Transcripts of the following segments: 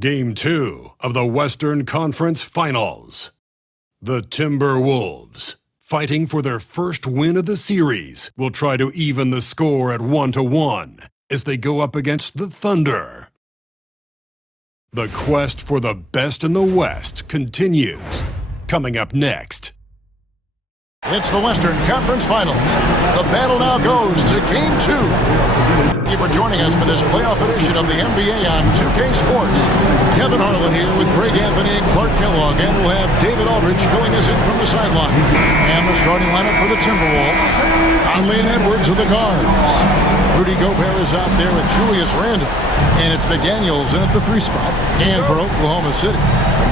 Game 2 of the Western Conference Finals. The Timberwolves, fighting for their first win of the series, will try to even the score at 1-1 as they go up against the Thunder. The quest for the best in the West continues. Coming up next. It's the Western Conference Finals. The battle now goes to Game 2. Thank you for joining us for this playoff edition of the NBA on 2K Sports. Kevin Harlan here with Greg Anthony and Clark Kellogg, and we'll have David Aldridge filling us in from the sideline. And the starting lineup for the Timberwolves. Conley and Edwards are the guards. Rudy Gobert is out there with Julius Randle. And it's McDaniels in at the 3 spot. And for Oklahoma City,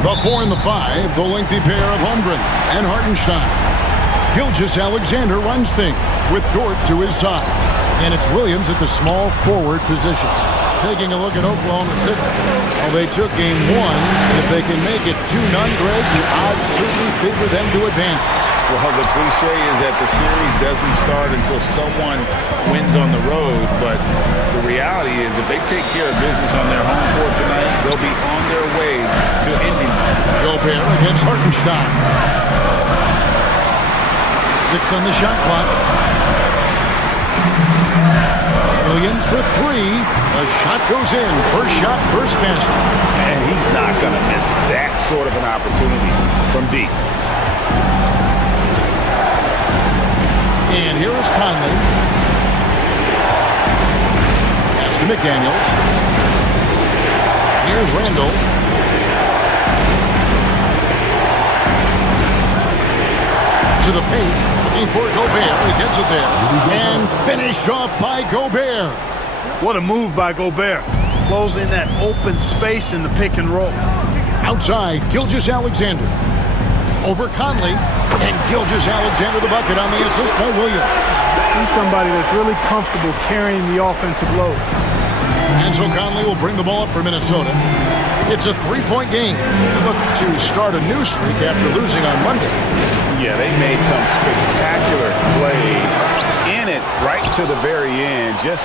the 4 and the 5, the lengthy pair of Holmgren and Hartenstein. Gilgeous-Alexander runs things with Dort to his side. And it's Williams at the small forward position. Taking a look at Oklahoma City. Well, they took game 1. And if they can make it 2-0, Greg, the odds certainly favor them to advance. Well, the cliche is that the series doesn't start until someone wins on the road. But the reality is if they take care of business on their home court tonight, they'll be on their way to ending. Gobert against Hartenstein. 6 on the shot clock. Williams for 3. The shot goes in. First shot, first basket. And he's not going to miss that sort of an opportunity from deep. And here is Conley. Pass to McDaniels. Here's Randle. To the paint. For Gobert, he gets it there. And finished off by Gobert. What a move by Gobert. Closing that open space in the pick and roll. Outside, Gilgeous-Alexander. Over Conley. And Gilgeous-Alexander the bucket on the assist by Williams. He's somebody that's really comfortable carrying the offensive load. And so Conley will bring the ball up for Minnesota. It's a 3-point game. They look to start a new streak after losing on Monday. Yeah, they made some spectacular plays in it right to the very end. Just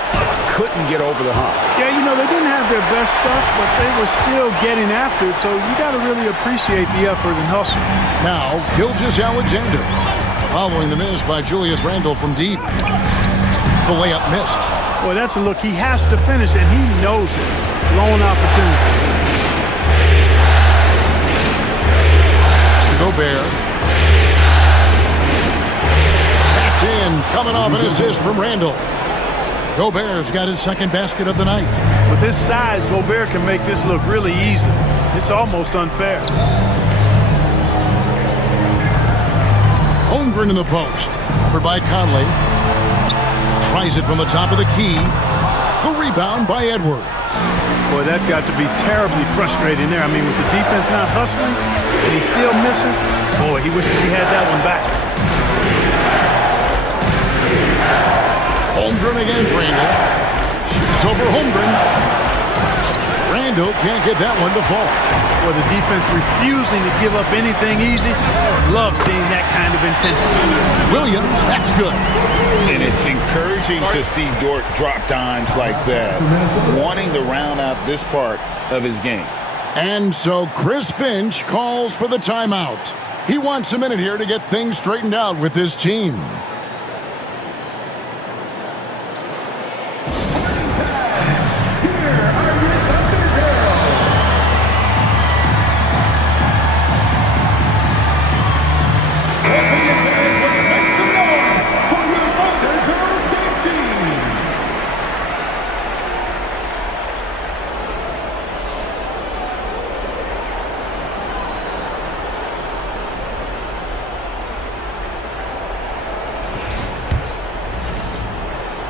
couldn't get over the hump. Yeah, you know, they didn't have their best stuff, but they were still getting after it. So you got to really appreciate the effort and hustle. Now, Gilgeous-Alexander. Following the miss by Julius Randle from deep. The layup missed. Boy, that's a look. He has to finish, and he knows it. Lone opportunity. Gobert. In, coming off an assist from Randle. Gobert's got his second basket of the night. With his size, Gobert can make this look really easy. It's almost unfair. Holmgren in the post. Covered by Conley. Tries it from the top of the key. The rebound by Edwards. Boy, that's got to be terribly frustrating there. I mean, with the defense not hustling and he still misses, boy, he wishes he had that one back. Holmgren against Randle. Shoots over Holmgren. Randle can't get that one to fall. Boy, the defense refusing to give up anything easy. Love seeing that kind of intensity. Williams, that's good. And it's encouraging to see Dort drop dimes like that, wanting to round out this part of his game. And so Chris Finch calls for the timeout. He wants a minute here to get things straightened out with his team.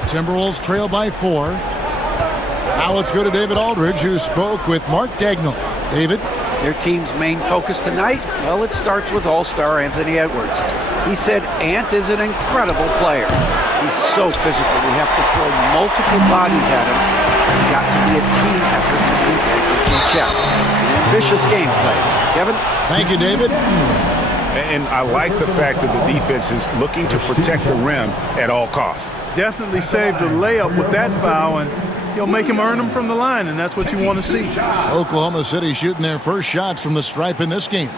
Timberwolves trail by 4. Now let's go to David Aldridge, who spoke with Mark Daigneault. David? Their team's main focus tonight? Well, it starts with All-Star Anthony Edwards. He said Ant is an incredible player. He's so physical. We have to throw multiple bodies at him. It's got to be a team effort to keep Edwards in check. An ambitious gameplay. Kevin? Thank you, David. And I like the fact that the defense is looking to protect the rim at all costs. Definitely saved a layup with that foul, and You'll make him earn them from the line, and that's what you want to see. Oklahoma City shooting their first shots from the stripe in this game.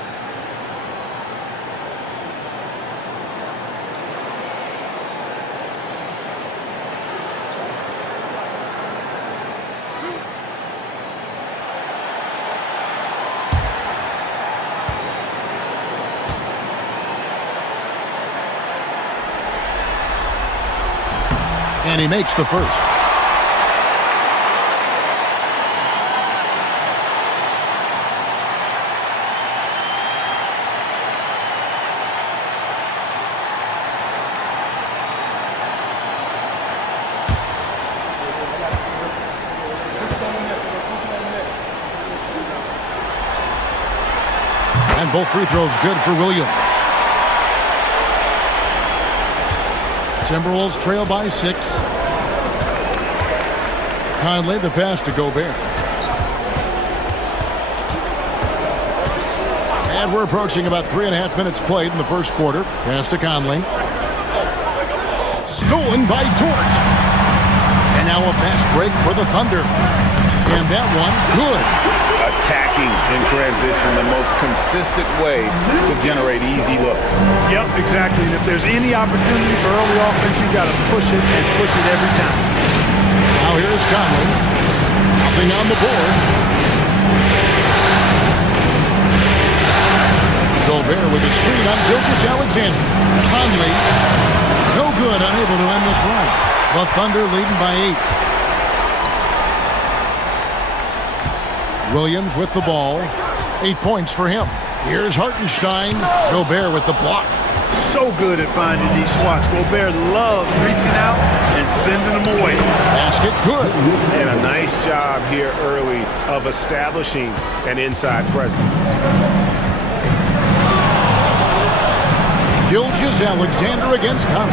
And he makes the first. And both free throws good for Williams. Timberwolves trail by 6. Conley the pass to Gobert. And we're approaching about 3.5 minutes played in the first quarter. Pass to Conley. Stolen by Dort. And now a fast break for the Thunder. And that one, good. Attacking in transition, the most consistent way to generate easy looks. Yep, exactly. And if there's any opportunity for early offense, you got to push it and push it every time. Now here's Conley. Nothing on the board. Gobert with a screen on Gilgeous-Alexander. Conley, no good, unable to end this run. The Thunder leading by 8. Williams with the ball. 8 points for him. Here's Hartenstein. Gobert with the block. So good at finding these spots. Gobert loves reaching out and sending them away. Basket good. And a nice job here early of establishing an inside presence. Gilgeous-Alexander against Conley.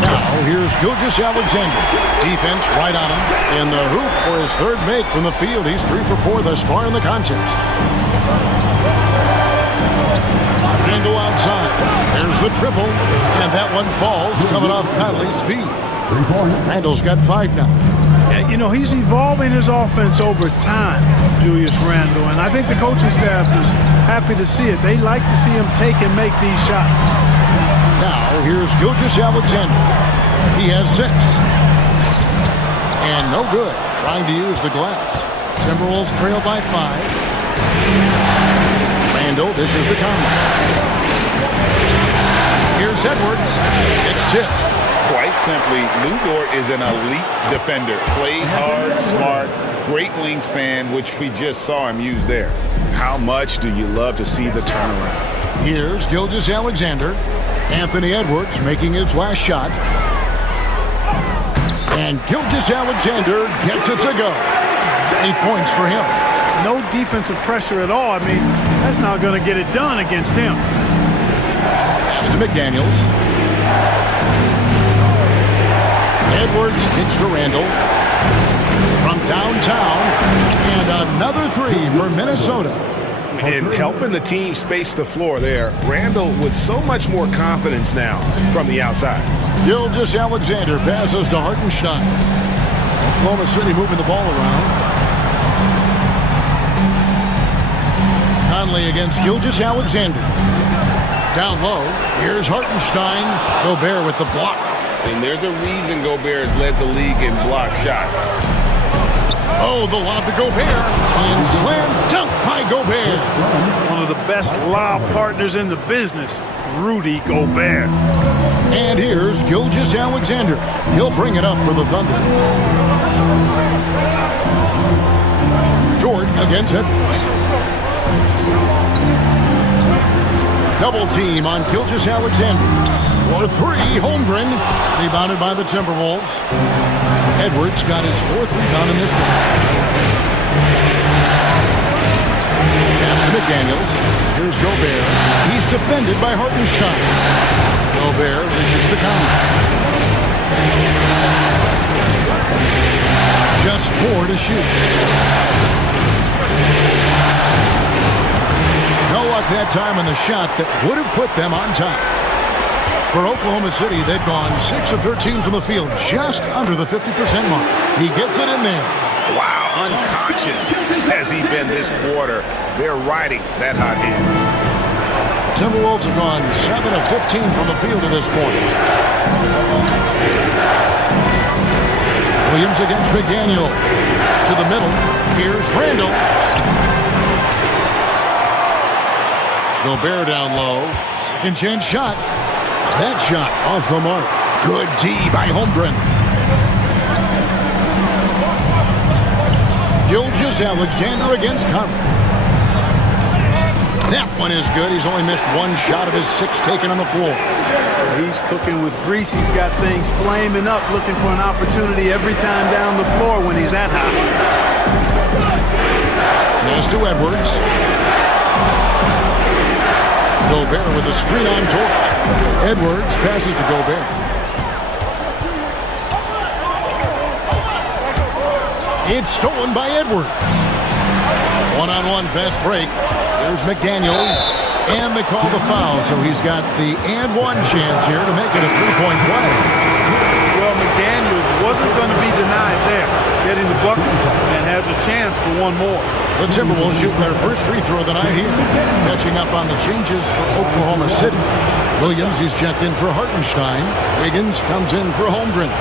Now here's Gilgeous-Alexander. Defense right on him. In the hoop for his third make from the field. He's 3 for 4 thus far in the contest. Randle outside. There's the triple. And that one falls coming off Conley's feet. Randle's got 5 now. Yeah, you know, he's evolving his offense over time, Julius Randle. And I think the coaching staff is happy to see it. They like to see him take and make these shots. Now here's Gilgeous-Alexander. He has 6. And no good. Trying to use the glass. Timberwolves trail by 5. Randle dishes to Conley. Here's Edwards. It's tipped. Quite simply, Lou Dort is an elite defender. Plays hard, smart, great wingspan, which we just saw him use there. How much do you love to see the turnaround? Here's Gilgeous-Alexander. Anthony Edwards making his last shot. And Gilgeous-Alexander gets it to go. 8 points for him. No defensive pressure at all. I mean, that's not going to get it done against him. Pass to McDaniels. Edwards kicks to Randle. From downtown. And another 3 for Minnesota. And helping the team space the floor there. Randle with so much more confidence now from the outside. Gilgeous-Alexander passes to Hartenstein. Oklahoma City moving the ball around. Conley against Gilgeous-Alexander. Down low. Here's Hartenstein. Gobert with the block. And there's a reason Gobert has led the league in block shots. Oh, the lob to Gobert. And slam dunk by Gobert. One of the best lob partners in the business, Rudy Gobert. And here's Gilgeous-Alexander. He'll bring it up for the Thunder. Jordan against Edwards. Double team on Gilgeous-Alexander. For 3, Holmgren. Rebounded by the Timberwolves. Edwards got his 4th rebound in this one. Pass to McDaniels. Here's Gobert. He's defended by Hartenstein. Gobert dishes to Conley. Just 4 to shoot. No luck that time on the shot that would have put them on top. For Oklahoma City, they've gone 6 of 13 from the field, just under the 50% mark. He gets it in there. Wow, unconscious has he been this quarter. They're riding that hot hand. The Timberwolves have gone 7 of 15 from the field to this point. Williams against McDaniel. To the middle. Here's Randall. Gobert down low. Second chance shot. That shot off the mark. Good D by Holmgren. Gilgeous-Alexander against Conley. That one is good. He's only missed one shot of his 6 taken on the floor. He's cooking with grease. He's got things flaming up, looking for an opportunity every time down the floor when he's that hot. Pass to Edwards. Gobert with a screen on torch. Edwards passes to Gobert. It's stolen by Edwards. One-on-one fast break. There's McDaniels. And they call the foul, so he's got the and one chance here to make it a three-point play. Well, McDaniels wasn't going to be denied there, getting the bucket, and has a chance for one more. The Timberwolves shooting their first free throw of the night here. Catching up on the changes for Oklahoma City. Williams, he's checked in for Hartenstein. Wiggins comes in for Holmgren.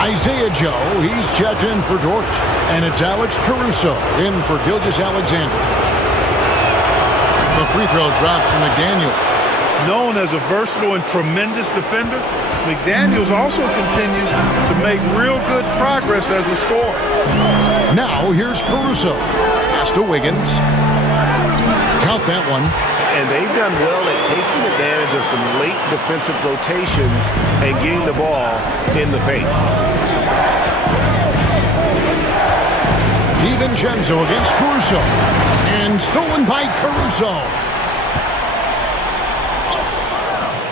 Isaiah Joe, he's checked in for Dort. And it's Alex Caruso in for Gilgeous-Alexander. The free throw drops from McDaniels. Known as a versatile and tremendous defender, McDaniels also continues to make real good progress as a scorer. Now here's Caruso. Pass to Wiggins. Count that one. And they've done well at taking advantage of some late defensive rotations and getting the ball in the paint. DiVincenzo against Caruso. And stolen by Caruso.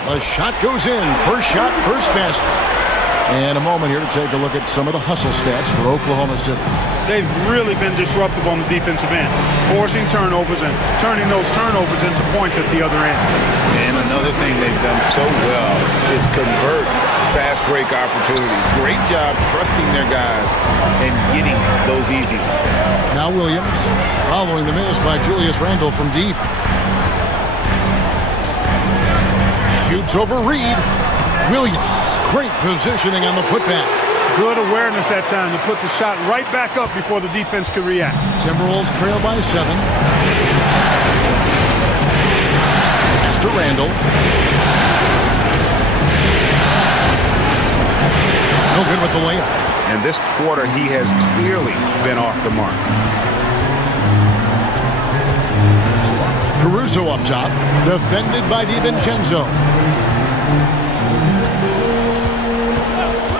The shot goes in. First shot, first basket. And a moment here to take a look at some of the hustle stats for Oklahoma City. They've really been disruptive on the defensive end, forcing turnovers and turning those turnovers into points at the other end. And another thing they've done so well is convert fast break opportunities. Great job trusting their guys and getting those easy ones. Now Williams following the miss by Julius Randle from deep. Shoots over Reed. Williams, great positioning on the putback. Good awareness that time to put the shot right back up before the defense could react. Timberwolves trail by 7. Pass to Randle. No good with the layup. And this quarter, he has clearly been off the mark. Caruso up top, defended by DiVincenzo.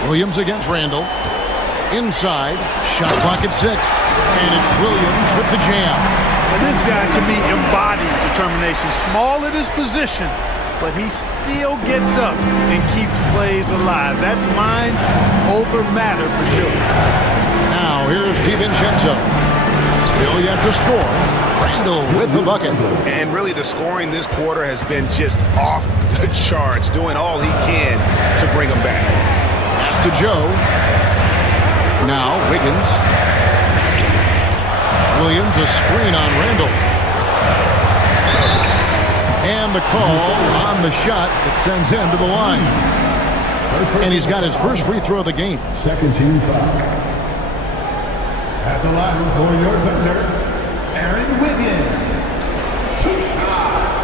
Williams against Randle. Inside, shot clock at 6. And it's Williams with the jam. And this guy, to me, embodies determination. Small at his position, but he still gets up and keeps plays alive. That's mind over matter for sure. Now, here's DiVincenzo. Still yet to score. Randle with the bucket. And really, the scoring this quarter has been just off the charts, doing all he can to bring them back. Pass to Joe. Now, Wiggins. Williams, a screen on Randle. And the call on the shot that sends him to the line. And he's got his first free throw of the game. Second team foul. At the line for your defender, Aaron Wiggins. 2 shots.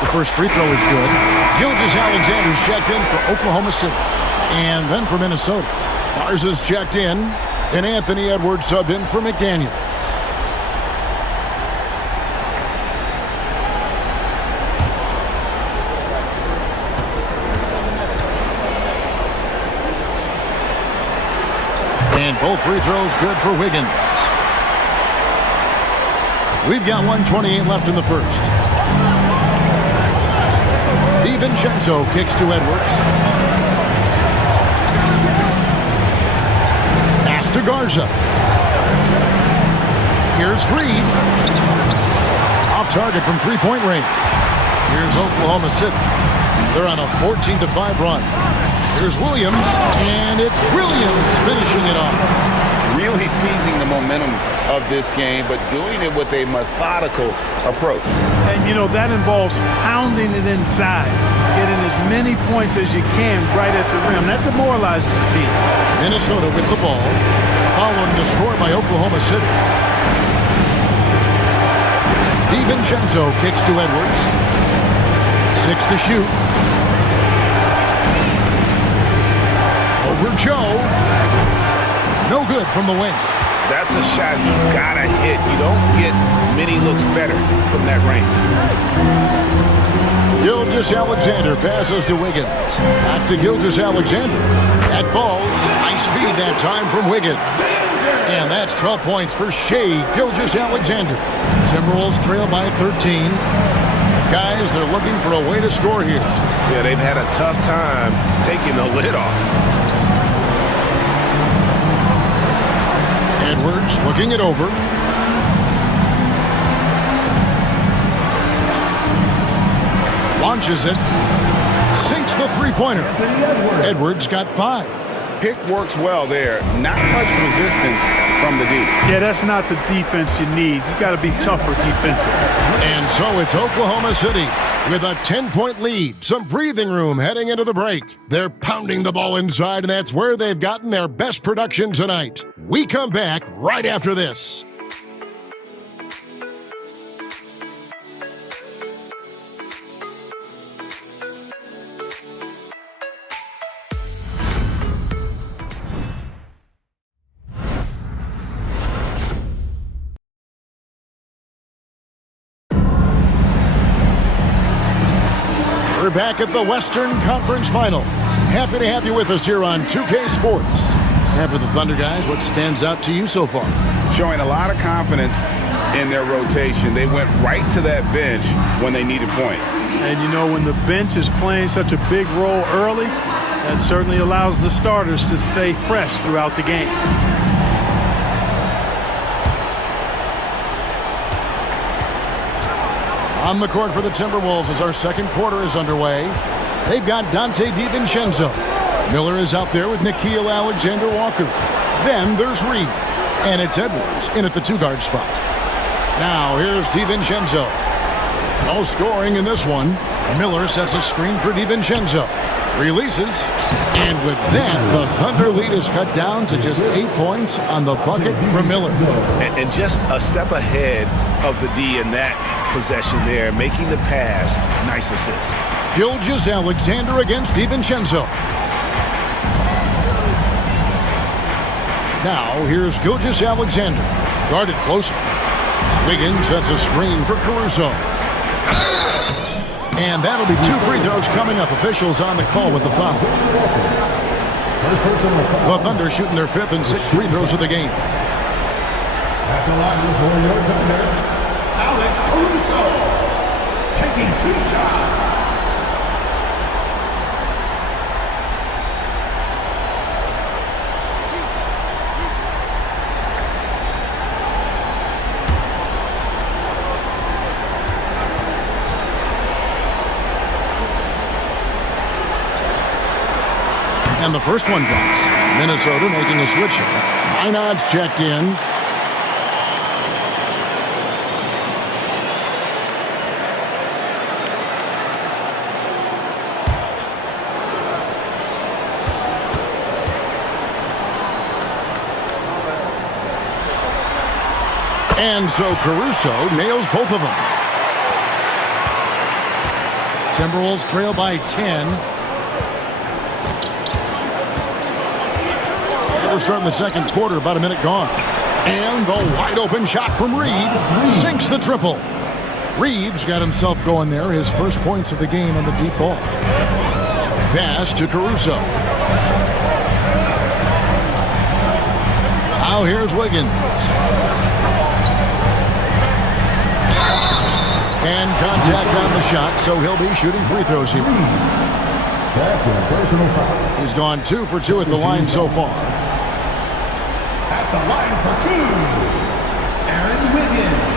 The first free throw is good. Gilgeous-Alexander's checked in for Oklahoma City. And then for Minnesota. Garza's checked in. And Anthony Edwards subbed in for McDaniel. And both free throws good for Wiggins. We've got 1:28 left in the first. DiVincenzo kicks to Edwards. Pass to Garza. Here's Reed. Off target from three-point range. Here's Oklahoma City. They're on a 14-5 run. Here's Williams, and it's Williams finishing it off. Really seizing the momentum of this game, but doing it with a methodical approach. And, you know, that involves pounding it inside, getting as many points as you can right at the rim. That demoralizes the team. Minnesota with the ball, following the score by Oklahoma City. DiVincenzo kicks to Edwards. 6 to shoot. Over Joe. No good from the wing. That's a shot he's got to hit. You don't get many looks better from that range. Gilgeous-Alexander passes to Wiggins. Back to Gilgeous-Alexander. That ball's nice feed that time from Wiggins. And that's 12 points for Shea Gilgeous-Alexander. Timberwolves trail by 13. Guys, they're looking for a way to score here. Yeah, they've had a tough time taking the lid off. Edwards looking it over. Launches it. Sinks the three-pointer. Edwards got 5. Pick works well there. Not much resistance from the D. Yeah, that's not the defense you need. You got to be tougher defensively. And so it's Oklahoma City with a 10-point lead. Some breathing room heading into the break. They're pounding the ball inside, and that's where they've gotten their best production tonight. We come back right after this. We're back at the Western Conference Finals. Happy to have you with us here on 2K Sports. And for the Thunder guys, what stands out to you so far? Showing a lot of confidence in their rotation. They went right to that bench when they needed points. And you know, when the bench is playing such a big role early, that certainly allows the starters to stay fresh throughout the game. On the court for the Timberwolves as our second quarter is underway. They've got Dante DiVincenzo. Miller is out there with Nickeil Alexander-Walker. Then there's Reed. And it's Edwards in at the two-guard spot. Now here's DiVincenzo. No scoring in this one. Miller sets a screen for DiVincenzo. Releases. And with that, the Thunder lead is cut down to just 8 points on the bucket from Miller. And just a step ahead of the D in that possession there, making the pass. Nice assist. Gilgeous-Alexander against DiVincenzo. Now here's Gilgeous-Alexander. Guarded closer. Wiggins sets a screen for Caruso. And that'll be 2 free throws coming up. Officials on the call with the foul. The Thunder shooting their 5th and 6th free throws of the game. At the line for your Thunder, Alex Caruso, taking 2 shots. And the first one drops. Minnesota making a switch here. Minod's checked in. And so Caruso nails both of them. Timberwolves trail by 10. We're starting the second quarter, about a minute gone. And the wide open shot from Reed sinks the triple. Reeves got himself going there, his first points of the game on the deep ball. Pass to Caruso. Now here's Wiggins. And contact on the shot, so he'll be shooting free throws here. Second personal foul. He's gone 2 for 2 at the line so far. At the line for 2, Aaron Wiggins.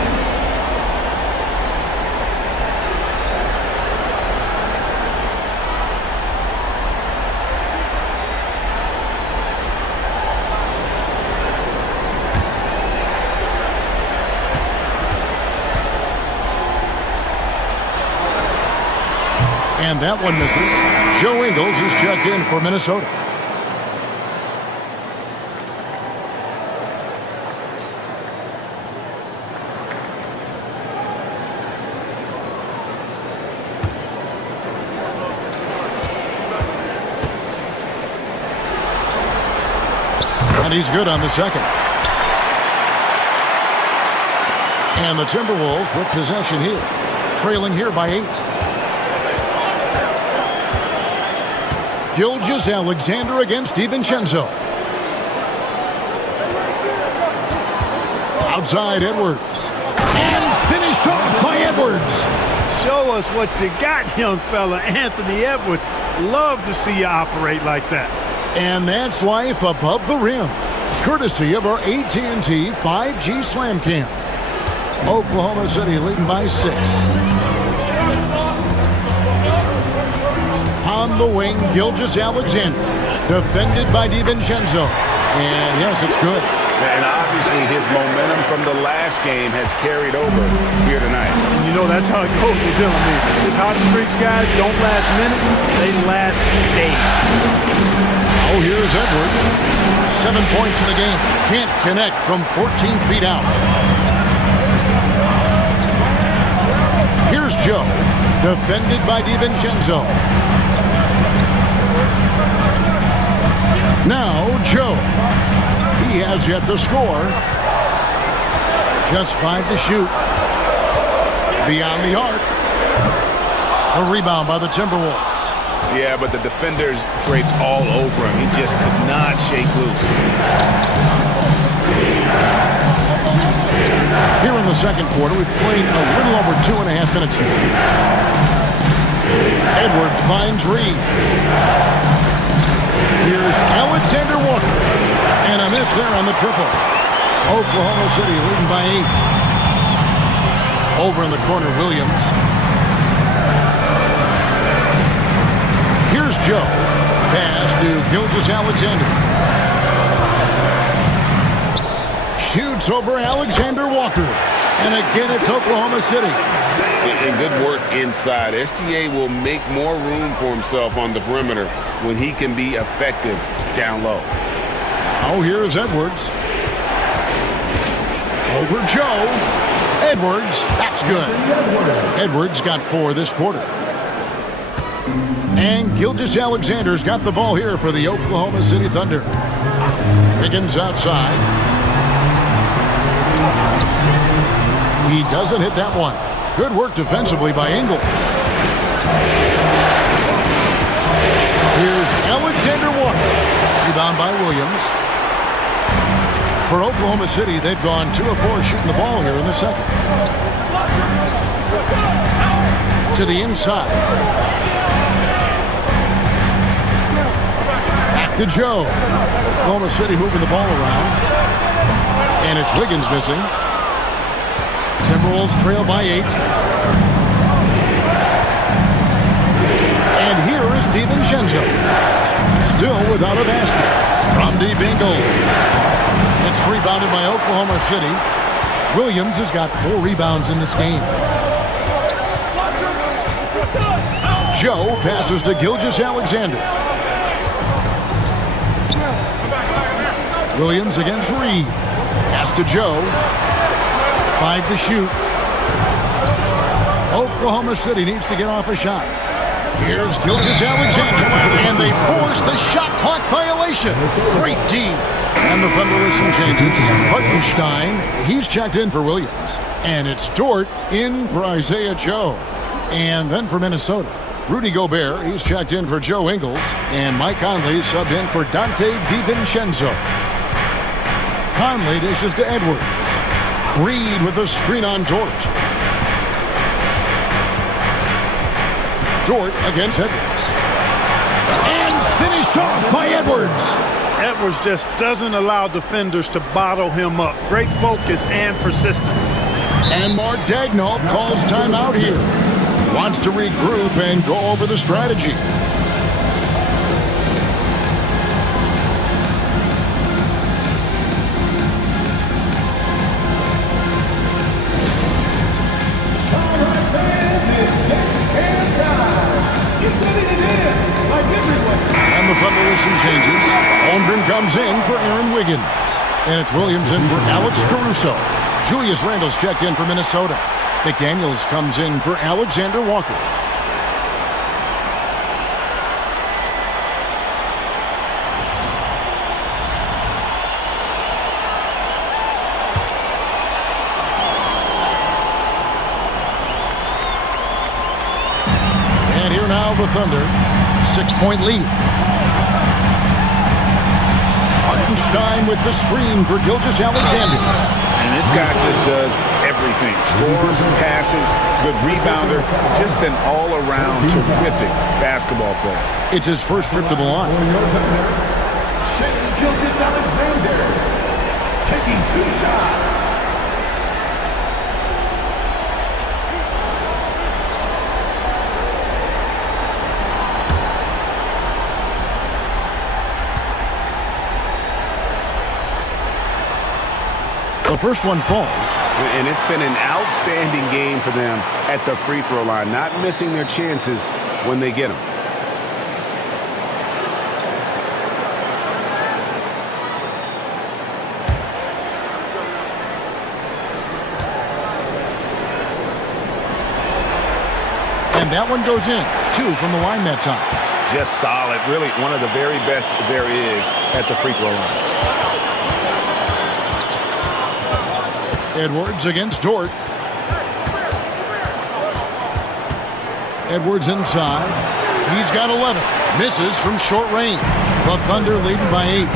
And that one misses. Joe Ingles is checked in for Minnesota. And he's good on the second. And the Timberwolves with possession here. Trailing here by 8. Gilgeous-Alexander against DiVincenzo. Outside Edwards. And finished off by Edwards. Show us what you got, young fella. Anthony Edwards. Love to see you operate like that. And that's life above the rim. Courtesy of our AT&T 5G Slam Cam. Oklahoma City leading by 6. On the wing, Gilgeous-Alexander, defended by DiVincenzo. And yes, it's good. And obviously his momentum from the last game has carried over here tonight. And you know that's how it goes with Dylan Lee. His hot streaks, guys, don't last minutes, they last days. Oh, here's Edwards. 7 points in the game. Can't connect from 14 feet out. Here's Joe, defended by DiVincenzo. Now, Joe. He has yet to score. Just 5 to shoot. Beyond the arc. A rebound by the Timberwolves. Yeah, but the defenders draped all over him. He just could not shake loose. Here in the second quarter, we've played a little over 2.5 minutes here. Edwards finds Reed. Here's Alexander Walker. And a miss there on the triple. Oklahoma City leading by 8. Over in the corner, Williams. Here's Joe. Pass to Gilgeous-Alexander. Shoots over Alexander Walker. And again, it's Oklahoma City. And good work inside. SGA will make more room for himself on the perimeter when he can be effective down low. Oh, here's Edwards. Over Joe. Edwards, that's good. Edwards got 4 this quarter. And Gilgeous-Alexander's got the ball here for the Oklahoma City Thunder. Wiggins outside. He doesn't hit that one. Good work defensively by Ingles. Here's Alexander Walker. Rebound by Williams. For Oklahoma City, they've gone 2 of 4 shooting the ball here in the second. To the inside. Back to Joe. Oklahoma City moving the ball around. And it's Wiggins missing. Timberwolves trail by 8. And here is DiVincenzo. Still without a basket. From deep Ingles. It's rebounded by Oklahoma City. Williams has got 4 rebounds in this game. Joe passes to Gilgeous-Alexander. Williams against Reed. Pass to Joe. 5 to shoot. Oklahoma City needs to get off a shot. Here's Gilgeous-Alexander, and they force the shot clock violation. Great D. And the Thunder with some changes. Hartenstein, he's checked in for Williams. And it's Dort in for Isaiah Joe. And then for Minnesota, Rudy Gobert, he's checked in for Joe Ingles. And Mike Conley subbed in for Dante DiVincenzo. Conley dishes to Edwards. Reed with a screen on Dort. Dort against Edwards. And finished off by Edwards. Edwards just doesn't allow defenders to bottle him up. Great focus and persistence. And Mark Daigneault calls timeout here. Wants to regroup and go over the strategy. And the Thunder with some changes. Holmgren comes in for Aaron Wiggins. And it's Williams in for Alex Caruso. Julius Randle's checked in for Minnesota. McDaniels comes in for Alexander Walker. And here now the Thunder. 6-point lead. Hartenstein with the screen for Gilgeous-Alexander. And this guy just does everything. Scores, passes, good rebounder. Just an all-around terrific basketball player. It's his first trip to the line. Gilgeous-Alexander taking 2 shots. The first one falls. And it's been an outstanding game for them at the free throw line, not missing their chances when they get them. And that one goes in. 2 from the line that time. Just solid. Really one of the very best there is at the free throw line. Edwards against Dort. Edwards inside. He's got 11. Misses from short range. The Thunder leading by 8.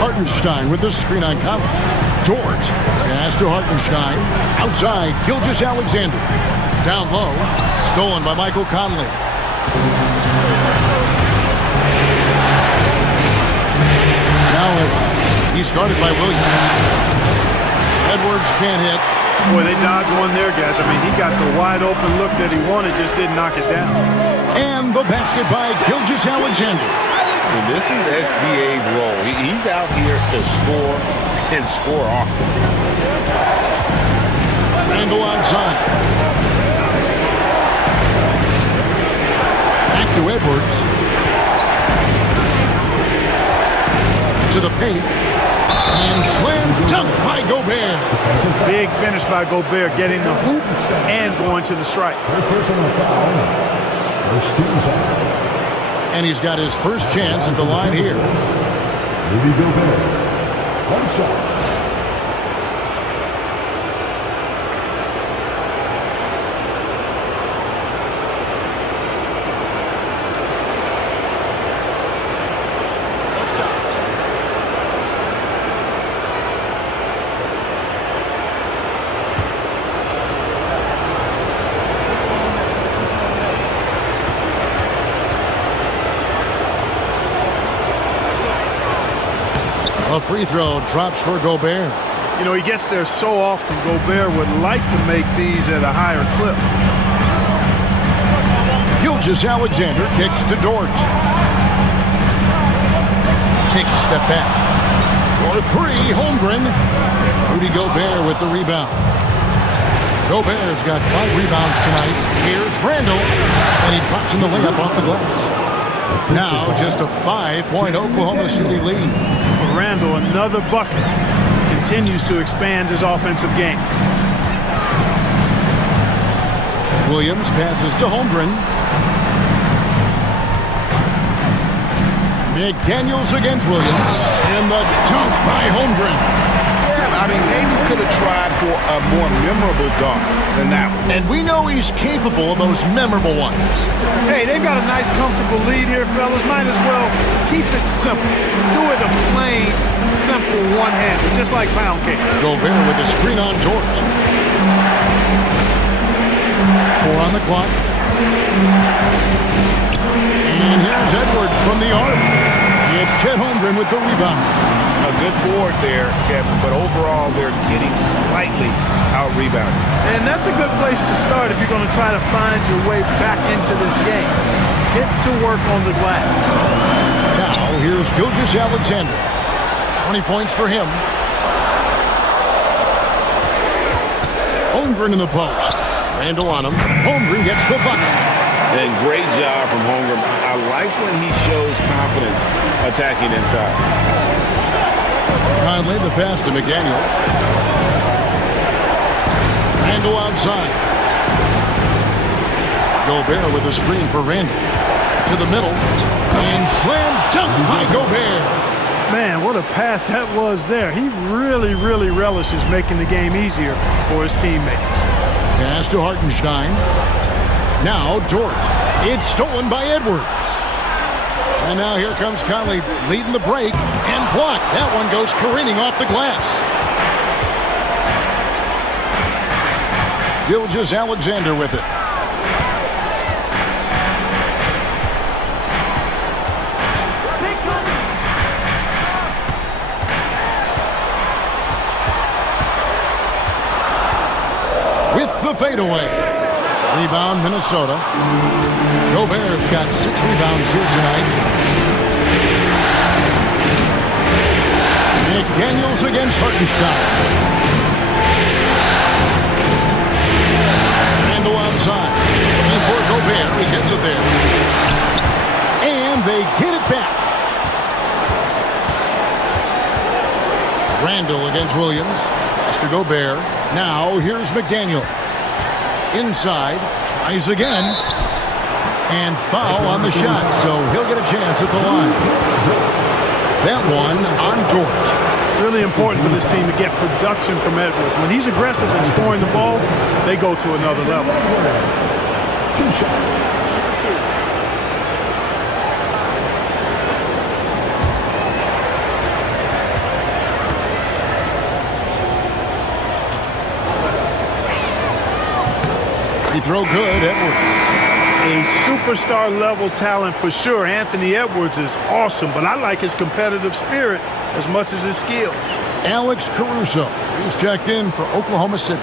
Hartenstein with the screen on Conley. Dort. Pass to Hartenstein. Outside, Gilgeous-Alexander. Down low. Stolen by Michael Conley. Now he's guarded by Williams. Edwards can't hit. Boy, they dodged one there, guys. I mean, he got the wide open look that he wanted, just didn't knock it down. And the basket by Gilgeous-Alexander. And this is SGA's role. He's out here to score and score often. Randle outside. Back to Edwards. To the paint. And slam dunk by Gobert. Big finish by Gobert, getting the hoop and going to the strike. First personal foul. First team foul. And he's got his first chance at the line here. Rudy Gobert. 1 shot. A free throw drops for Gobert. You know, he gets there so often. Gobert would like to make these at a higher clip. Gilgeous-Alexander kicks to Dort. Takes a step back. For 3, Holmgren. Rudy Gobert with the rebound. Gobert's got 5 rebounds tonight. Here's Randle. And he drops in the layup off the glass. Now just a 5-point Oklahoma City lead. For Randle, another bucket. Continues to expand his offensive game. Williams passes to Holmgren. McDaniels against Williams. And the dunk by Holmgren. Yeah, I mean, maybe could have tried for a more memorable dunk than that one. And we know he's capable of those memorable ones. Hey, they've got a nice, comfortable lead here, fellas. Might as well keep it simple. Do it a plain, simple one-hander, just like pound cake. Gobert with the screen on Dort. 4 on the clock. And here's Edwards from the arc. It's Chet Holmgren with the rebound. A good board there, Kevin, but overall they're getting slightly out-rebounded. And that's a good place to start if you're going to try to find your way back into this game. Get to work on the glass. Now, here's Gilgeous-Alexander. 20 points for him. Holmgren in the post. Randall on him. Holmgren gets the bucket. And great job from Holmgren. I like when he shows confidence attacking inside. Conley the pass to McDaniels. Randall outside. Gobert with a screen for Randall. To the middle. And slam dunk by Gobert. Man, what a pass that was there. He really, really relishes making the game easier for his teammates. Pass to Hartenstein. Now Dort. It's stolen by Edwards. And now here comes Conley leading the break and blocked. That one goes careening off the glass. Gilgeous-Alexander with it. With the fadeaway. Rebound, Minnesota. Gobert's got 6 rebounds here tonight. McDaniels against Hartenstein. Randall outside. Looking for Gobert. He gets it there. And they get it back. Randall against Williams. Mr. Gobert. Now here's McDaniels. Inside, tries again, and foul on the shot, so he'll get a chance at the line. That one on Dort. Really important for this team to get production from Edwards. When he's aggressive and scoring the ball, they go to another level. 2 shots. He throw good, Edwards. A superstar level talent for sure. Anthony Edwards is awesome, but I like his competitive spirit as much as his skills. Alex Caruso. He's checked in for Oklahoma City.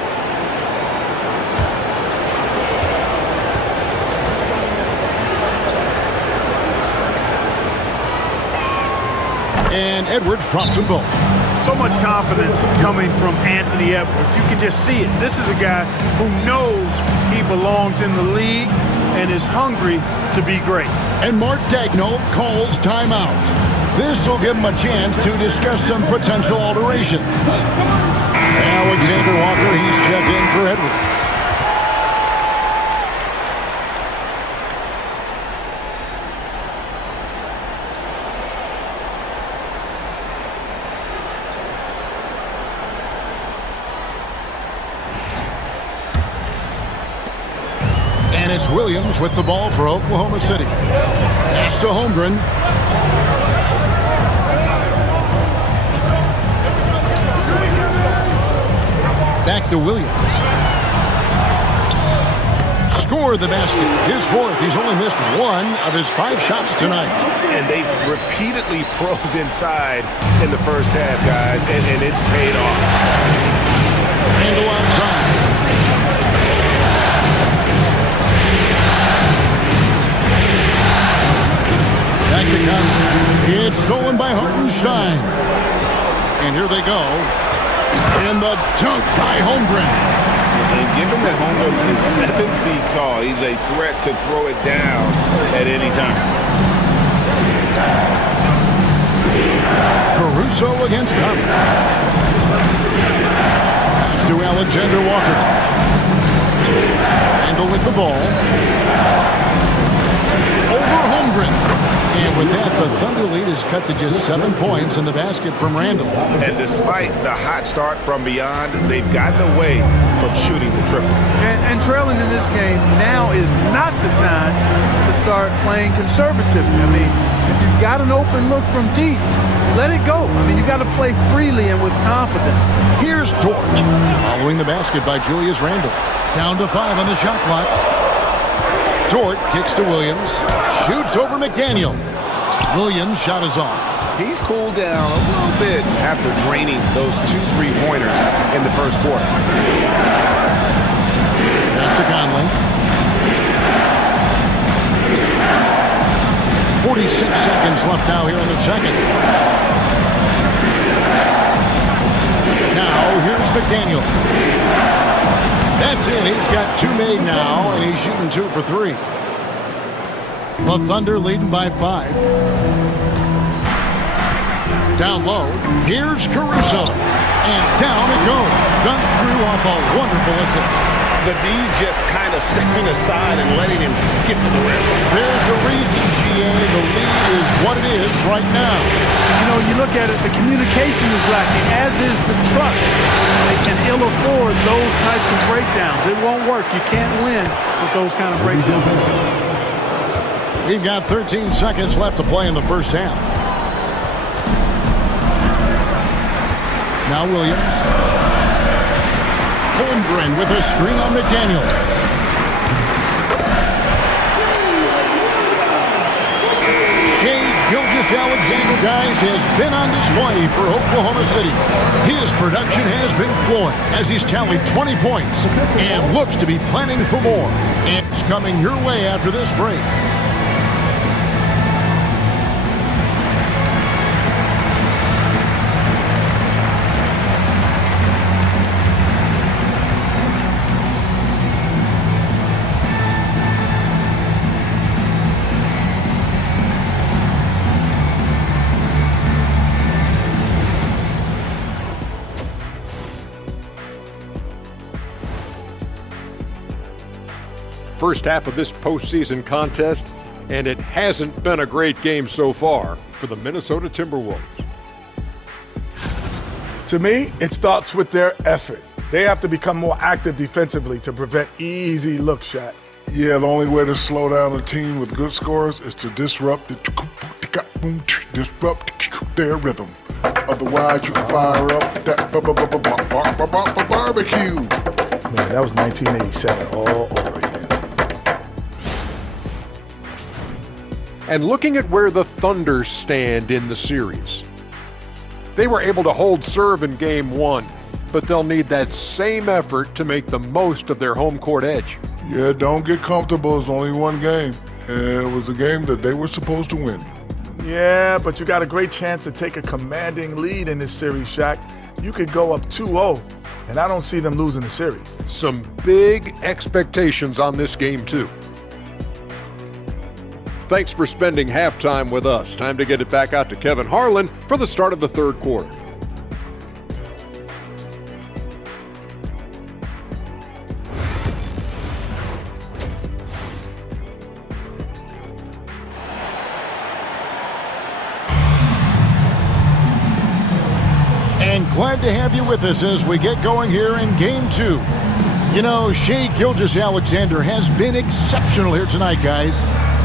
And Edwards drops them both. So much confidence coming from Anthony Edwards. You can just see it. This is a guy who knows he belongs in the league and is hungry to be great. And Mark Daigneault calls timeout. This will give him a chance to discuss some potential alterations. Alexander Walker, he's checked in for Edwards. And it's Williams with the ball for Oklahoma City. Pass to Holmgren. Back to Williams. Score the basket. His 4th. He's only missed 1 of his 5 shots tonight. And they've repeatedly probed inside in the first half, guys, and it's paid off. Randall outside. Back to Conley. It's stolen by Hartenstein. And here they go. And the dunk by Holmgren. And given that Holmgren is 7 feet tall, he's a threat to throw it down at any time. Caruso against Conley. To Alexander Walker. Randall with the ball. Over Holmgren. And with that, the Thunder lead is cut to just 7 points in the basket from Randall. And despite the hot start from beyond, they've gotten away from shooting the triple. And trailing in this game now is not the time to start playing conservatively. I mean, if you've got an open look from deep, let it go. I mean, you've got to play freely and with confidence. Here's Dort. Following the basket by Julius Randle. Down to 5 on the shot clock. Dort kicks to Williams. Shoots over McDaniel. Williams' shot is off. He's cooled down a little bit after draining those 2 3-pointers in the first quarter. Pass to Conley. 46 seconds left now here in the second. Now here's McDaniel. That's it. He's got 2 made now, and he's shooting 2 for 3. The Thunder leading by 5. Down low, here's Caruso. And down it goes. Dunked through off a wonderful assist. The D just kind of stepping aside and letting him get to the rim. There's a reason, GA. The lead is what it is right now. You know, you look at it, the communication is lacking, as is the trust. They can ill afford those types of breakdowns. It won't work. You can't win with those kind of breakdowns. We've got 13 seconds left to play in the first half. Now Williams. Holmgren with a screen on McDaniel. Shai Gilgeous-Alexander, guys, has been on display for Oklahoma City. His production has been flowing as he's tallied 20 points and looks to be planning for more. And it's coming your way after this break. First half of this postseason contest, and it hasn't been a great game so far for the Minnesota Timberwolves. To me, it starts with their effort. They have to become more active defensively to prevent easy look shot. Yeah, the only way to slow down a team with good scores is to disrupt their rhythm. Otherwise, you can fire up that barbecue. Man, that was 1987 all over again. And looking at where the Thunder stand in the series, they were able to hold serve in Game 1, but they'll need that same effort to make the most of their home court edge. Yeah, don't get comfortable. It's only one game, and it was a game that they were supposed to win. Yeah, but you got a great chance to take a commanding lead in this series, Shaq. You could go up 2-0, and I don't see them losing the series. Some big expectations on this game, too. Thanks for spending halftime with us. Time to get it back out to Kevin Harlan for the start of the third quarter. And glad to have you with us as we get going here in Game 2. You know, Shai Gilgeous-Alexander has been exceptional here tonight, guys.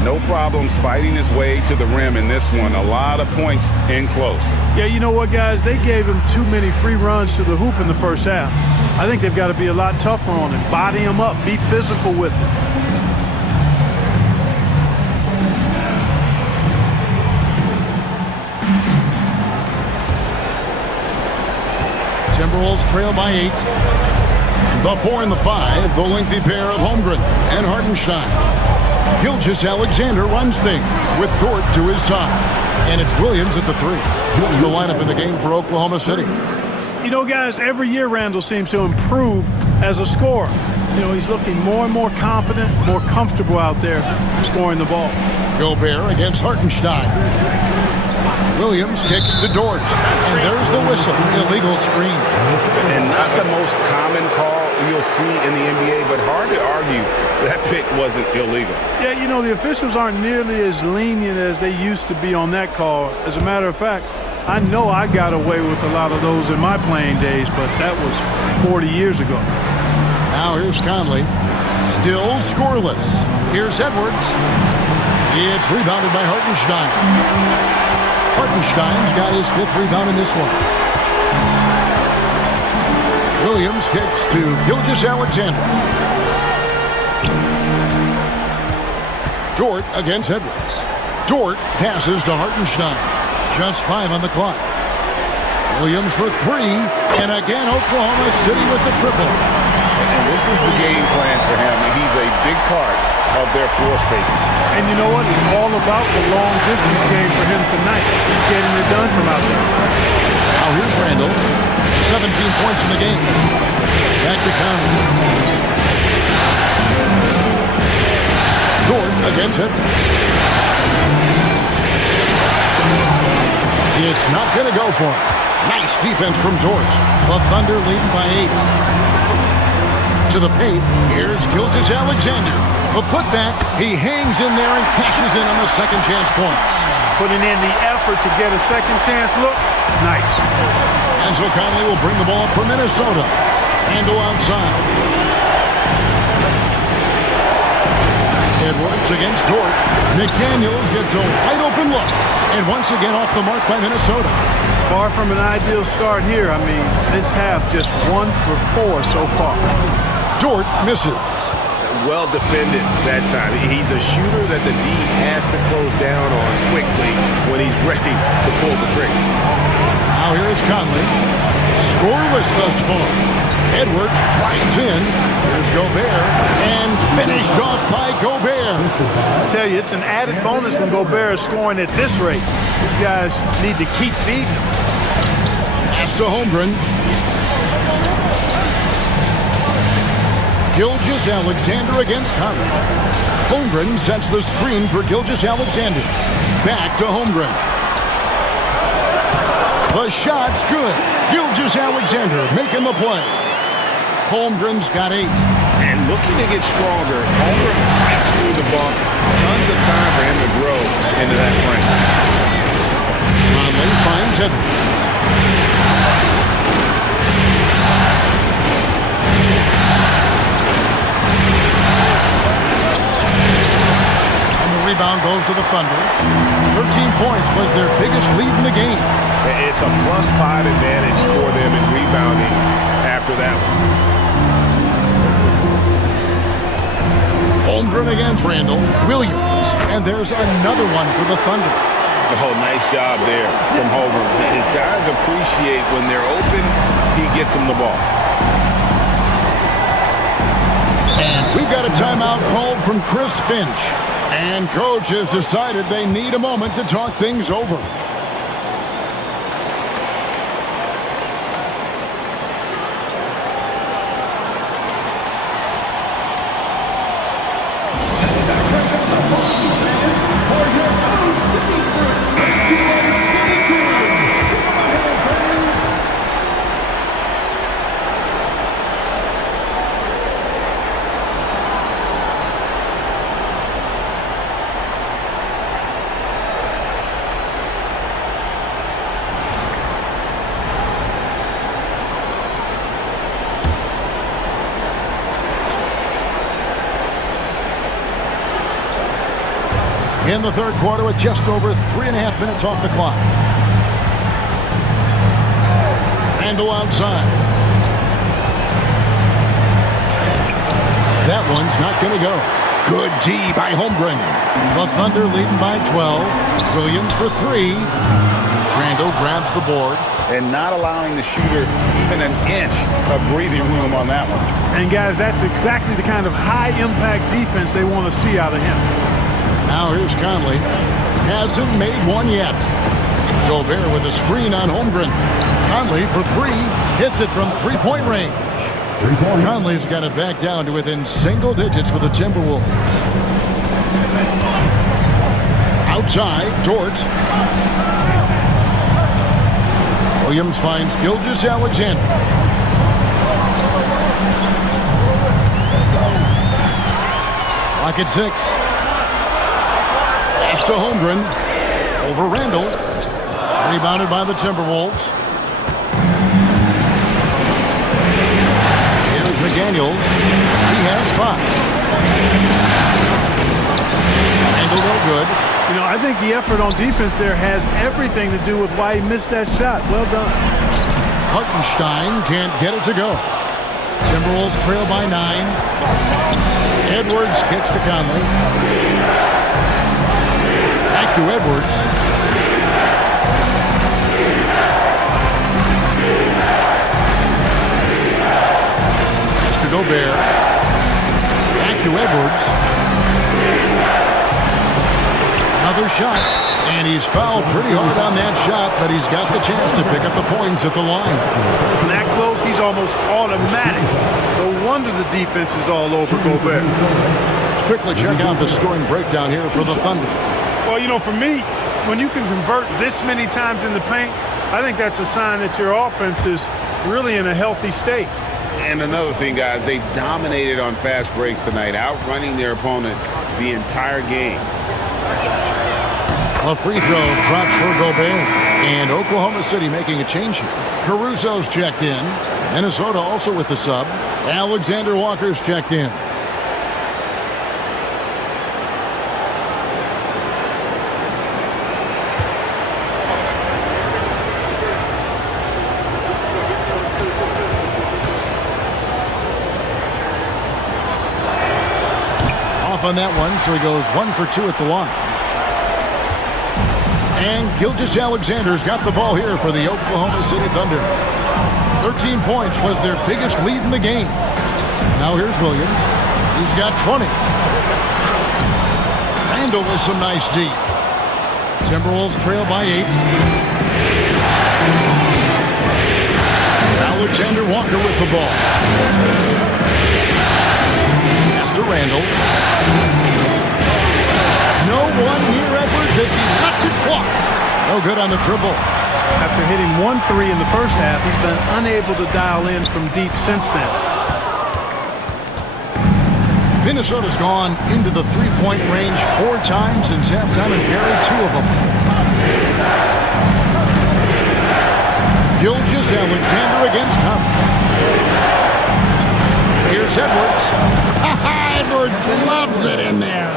No problems fighting his way to the rim in this one. A lot of points in close. Yeah, you know what, guys? They gave him too many free runs to the hoop in the first half. I think they've got to be a lot tougher on him. Body him up. Be physical with him. Timberwolves trail by 8. The 4 and the 5, the lengthy pair of Holmgren and Hartenstein. Gilgeous-Alexander runs things with Dort to his side. And it's Williams at the 3. What's the lineup in the game for Oklahoma City? You know, guys, every year Randall seems to improve as a scorer. You know, he's looking more and more confident, more comfortable out there scoring the ball. Gobert against Hartenstein. Williams kicks to Dort. And there's the whistle. Illegal screen. And not the most common call you'll see in the NBA, but hard to argue that pick wasn't illegal. Yeah, you know, the officials aren't nearly as lenient as they used to be on that call. As a matter of fact, I know I got away with a lot of those in my playing days, but that was 40 years ago. Now here's Conley. Still scoreless. Here's Edwards. It's rebounded by Hartenstein. Hartenstein's got his 5th rebound in this one. Williams kicks to Gilgeous-Alexander. Dort against Edwards. Dort passes to Hartenstein. Just 5 on the clock. Williams for 3. And again, Oklahoma City with the triple. And this is the game plan for him. He's a big part of their floor spacing. And you know what? It's all about the long distance game for him tonight. He's getting it done from out there. Now here's Randall. 17 points in the game. Back to Conley. Dort against Edwards. It's not going to go for him. Nice defense from Dort. The Thunder leading by 8. To the paint. Here's Gilgeous-Alexander. A putback. He hangs in there and cashes in on the second chance points. Putting in the effort to get a second chance look. Nice. And so Conley will bring the ball for Minnesota. Handle outside. Edwards against Dort. McDaniels gets a wide open look. And once again off the mark by Minnesota. Far from an ideal start here. I mean, this half just 1 for 4 so far. Dort misses. Well defended that time. He's a shooter that the D has to close down on quickly when he's ready to pull the trigger. Now here is Conley. Scoreless thus far. Edwards drives in. Here's Gobert. And finished off by Gobert. I tell you, it's an added bonus when Gobert is scoring at this rate. These guys need to keep feeding him. Pass to Holmgren. Gilgeous-Alexander against Conley. Holmgren sets the screen for Gilgeous-Alexander. Back to Holmgren. The shot's good. Gilgeous-Alexander making the play. Holmgren's got 8. And looking to get stronger, Holmgren fights through the bump. Tons of time for him to grow into that frame. Conley finds Edwards. Rebound goes to the Thunder. 13 points was their biggest lead in the game. It's a +5 advantage for them in rebounding after that one. Holmgren against Randall. Williams. And there's another one for the Thunder. Oh, nice job there from Holmgren. His guys appreciate when they're open, he gets them the ball. And we've got a timeout called from Chris Finch. And coach has decided they need a moment to talk things over. In the third quarter with just over 3.5 minutes off the clock. Randall outside. That one's not going to go. Good D by Holmgren. The Thunder leading by 12. Williams for 3. Randall grabs the board. And not allowing the shooter even an inch of breathing room on that one. And guys, that's exactly the kind of high-impact defense they want to see out of him. Now here's Conley. Hasn't made one yet. Gobert with a screen on Holmgren. Conley for 3. Hits it from three-point range. Conley's got it back down to within single digits for the Timberwolves. Outside, Dort. Williams finds Gilgeous-Alexander. Lock at 6. To Holmgren. Over Randall. Rebounded by the Timberwolves. Here's McDaniels. He has 5. Randall no good. You know, I think the effort on defense there has everything to do with why he missed that shot. Well done. Hartenstein can't get it to go. Timberwolves trail by 9. Edwards kicks to Conley. Back to Edwards. Mr. Gobert. Back to Edwards. Another shot. And he's fouled pretty hard on that shot, but he's got the chance to pick up the points at the line. From that close, he's almost automatic. No wonder the defense is all over Gobert. Let's quickly check out the scoring breakdown here for the Thunder. Well, you know, for me, when you can convert this many times in the paint, I think that's a sign that your offense is really in a healthy state. And another thing, guys, they dominated on fast breaks tonight, outrunning their opponent the entire game. A free throw drops for Gobert. And Oklahoma City making a change here. Caruso's checked in. Minnesota also with the sub. Alexander Walker's checked in. Off on that one, so he goes 1 for 2 at the line. And Gilgeous-Alexander's got the ball here for the Oklahoma City Thunder. 13 points was their biggest lead in the game. Now here's Williams. He's got 20. Randall with some nice D. Timberwolves trail by 8. Alexander Walker with the ball. Pass to Randall. No one near Edwards as he lets it fly. No good on the triple. After hitting 1-3 in the first half, he's been unable to dial in from deep since then. Minnesota's gone into the three-point range 4 times since halftime and buried 2 of them. Gilgeous-Alexander against Conley. Here's Edwards. Edwards loves it in there.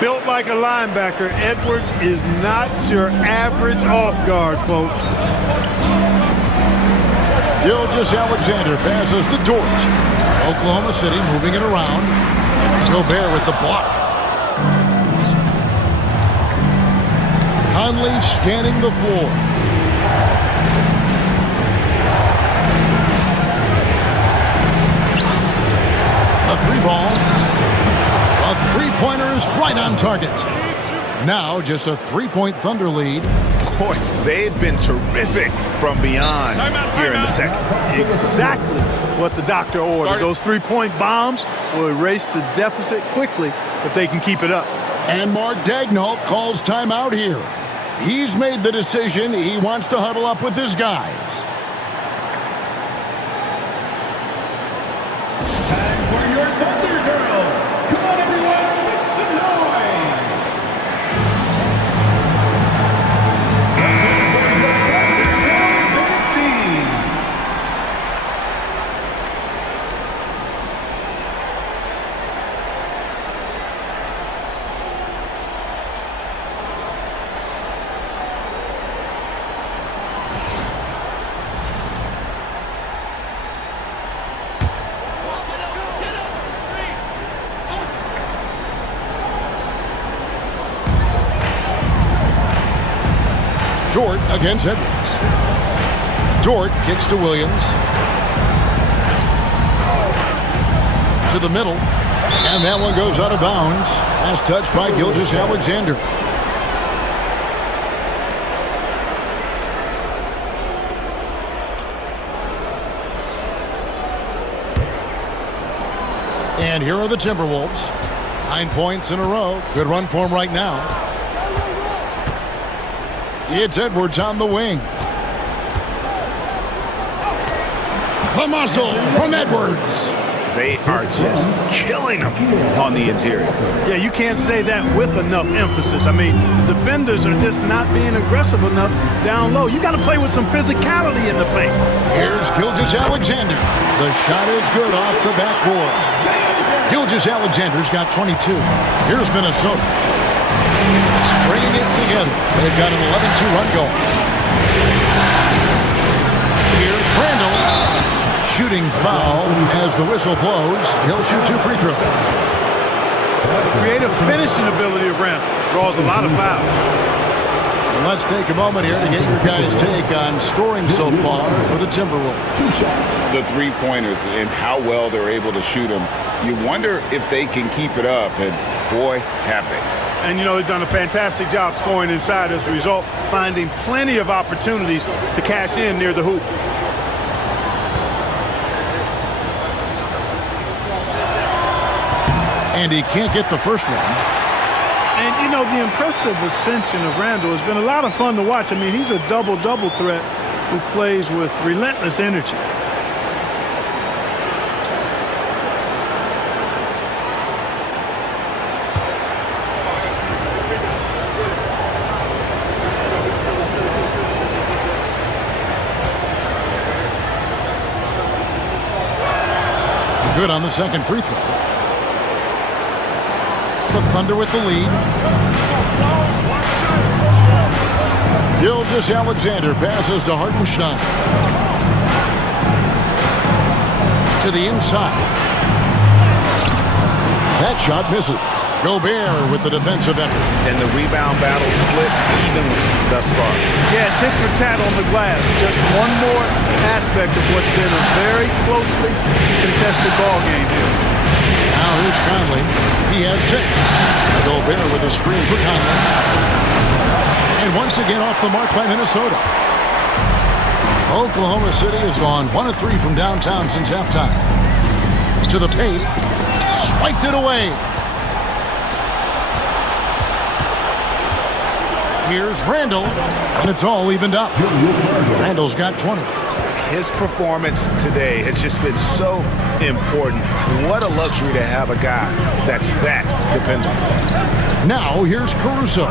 Built like a linebacker, Edwards is not your average off guard, folks. Gilgeous-Alexander passes to George. Oklahoma City moving it around. Gobert with the block. Conley scanning the floor. A 3-ball. A 3-pointer is right on target. Now just a 3-point Thunder lead. Boy, they've been terrific from beyond here in the second. Exactly what the doctor ordered. Those 3-point bombs will erase the deficit quickly if they can keep it up. And Mark Daigneault calls timeout here. He's made the decision. He wants to huddle up with his guys. Time for your Thunder girls. Come on, everyone, make some noise. Dort against Edwards. Dort kicks to Williams. To the middle. And that one goes out of bounds. Last touch by Gilgeous-Alexander. And here are the Timberwolves. 9 points in a row. Good run for them right now. It's Edwards on the wing. The muscle from Edwards. They are just killing them on the interior. Yeah, you can't say that with enough emphasis. I mean, the defenders are just not being aggressive enough down low. You got to play with some physicality in the paint. Here's Gilgeous-Alexander. The shot is good off the backboard. Gilgeous-Alexander's got 22. Here's Minnesota. Stringing it together. They've got an 11-2 run going. Here's Randall. Shooting foul as the whistle blows. He'll shoot 2 free throws. The creative finishing ability of Randall draws a lot of fouls. And let's take a moment here to get your guys' take on scoring so far for the Timberwolves. The three-pointers and how well they're able to shoot them. You wonder if they can keep it up, and boy, have they. And, you know, they've done a fantastic job scoring inside as a result, finding plenty of opportunities to cash in near the hoop. And he can't get the first one. And, you know, the impressive ascension of Randall has been a lot of fun to watch. I mean, he's a double-double threat who plays with relentless energy. Good on the second free throw. The Thunder with the lead. Gilgeous-Alexander passes to Hartenstein. To the inside. That shot misses. Gobert with the defensive effort. And the rebound battle split evenly thus far. Yeah, tit for tat on the glass. Just one more aspect of what's been a very closely contested ball game here. Now here's Conley. He has 6. Gobert with a screen for Conley. And once again off the mark by Minnesota. Oklahoma City has gone 1 of 3 from downtown since halftime. To the paint. Swiped it away. Here's Randall, and it's all evened up. Randall's got 20. His performance today has just been so important. What a luxury to have a guy that's that dependable. Now here's Caruso.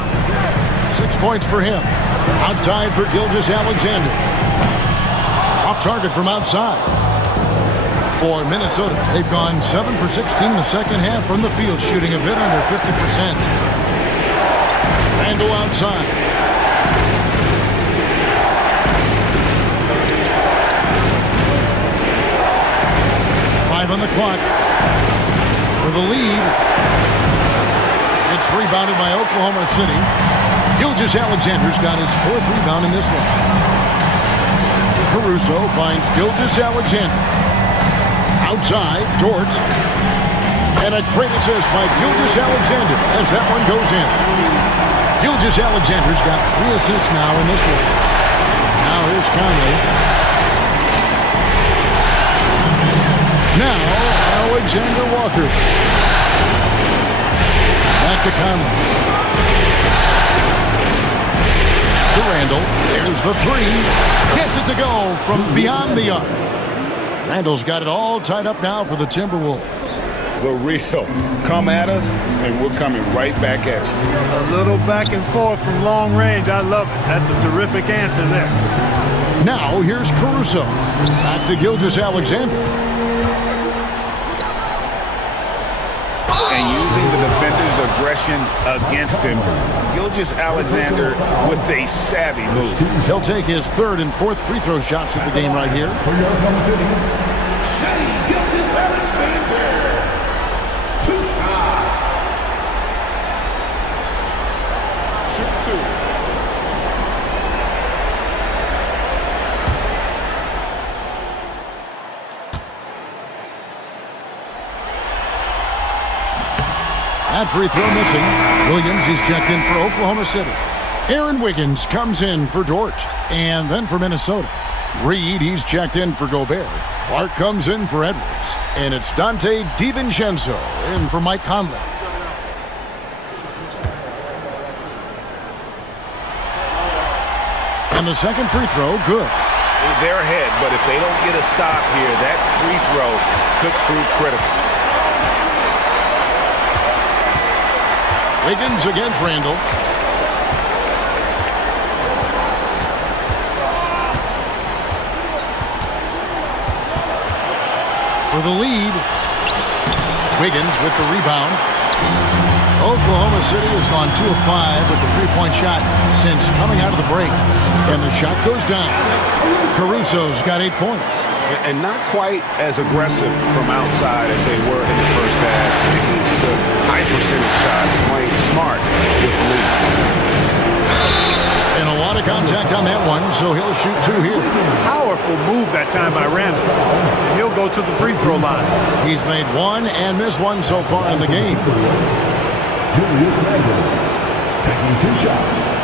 6 points for him. Outside for Gilgeous-Alexander. Off target from outside. For Minnesota, they've gone 7 for 16 the second half from the field, shooting a bit under 50%. Randall outside. Five on the clock. For the lead. It's rebounded by Oklahoma City. Gilgeous-Alexander's got his 4th rebound in this one. Caruso finds Gilgeous-Alexander. Outside, Dort. And a great assist by Gilgeous-Alexander as that one goes in. Gilgeous-Alexander's got 3 assists now in this one. Now here's Conley. Now Alexander Walker. Back to Conley. It's to Randall. There's the 3. Gets it to go from beyond the arc. Randall's got it all tied up now for the Timberwolves. The real. Come at us, and we're coming right back at you. A little back and forth from long range. I love it. That's a terrific answer there. Now here's Caruso. Back to Gilgeous-Alexander. And using the defender's aggression against him, Gilgeous-Alexander with a savvy move. He'll take his 3rd and 4th free throw shots at the game right here. For your Oklahoma City, Gilgeous-Alexander. 2 shots. Shoot 2. That free throw missing. Williams, he's checked in for Oklahoma City. Aaron Wiggins comes in for Dort. And then for Minnesota. Reed, he's checked in for Gobert. Clark comes in for Edwards. And it's Dante DiVincenzo in for Mike Conley. And the second free throw, good. They're ahead, but if they don't get a stop here, that free throw could prove critical. Wiggins against Randall. For the lead. Wiggins with the rebound. Oklahoma City has gone 2 of 5 with the three-point shot since coming out of the break. And the shot goes down. Caruso's got 8 points. And not quite as aggressive from outside as they were in the first half. Sticking to the high percentage shots, playing smart with the lead. And a lot of contact on that one, so he'll shoot 2 here. Powerful move that time by Randall. And he'll go to the free throw line. He's made 1 and missed 1 so far in the game. Julius Randle taking 2 shots.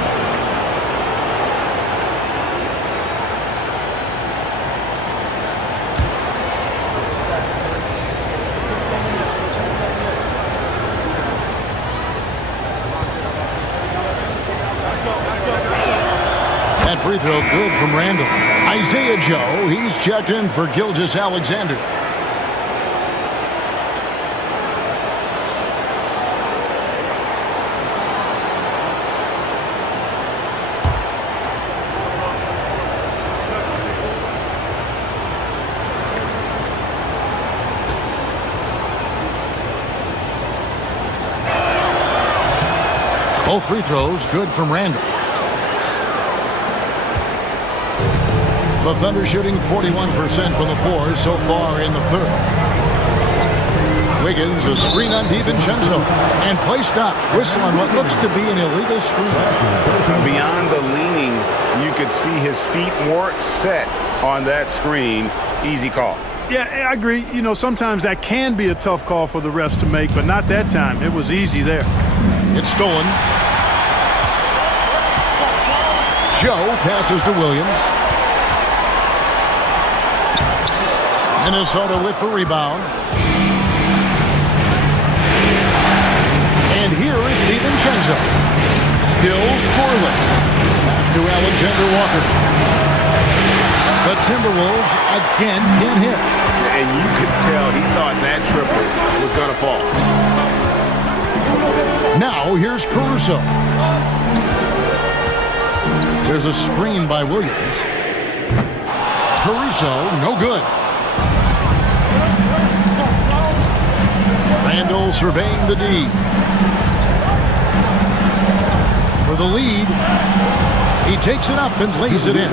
That free throw good from Randall. Isaiah Joe, he's checked in for Gilgeous-Alexander. Both free throws good from Randall. The Thunder shooting 41% from the floor so far in the third. Wiggins, a screen on DiVincenzo. And play stops. Whistle on what looks to be an illegal screen. Beyond the leaning, you could see his feet weren't set on that screen. Easy call. Yeah, I agree. You know, sometimes that can be a tough call for the refs to make, but not that time. It was easy there. It's stolen. Joe passes to Williams. Minnesota with the rebound. And here is DiVincenzo. Still scoreless. Pass to Alexander Walker. The Timberwolves again can't hit. And you could tell he thought that triple was going to fall. Now here's Caruso. There's a screen by Williams. Caruso, no good. Randall surveying the D. For the lead, he takes it up and lays it in.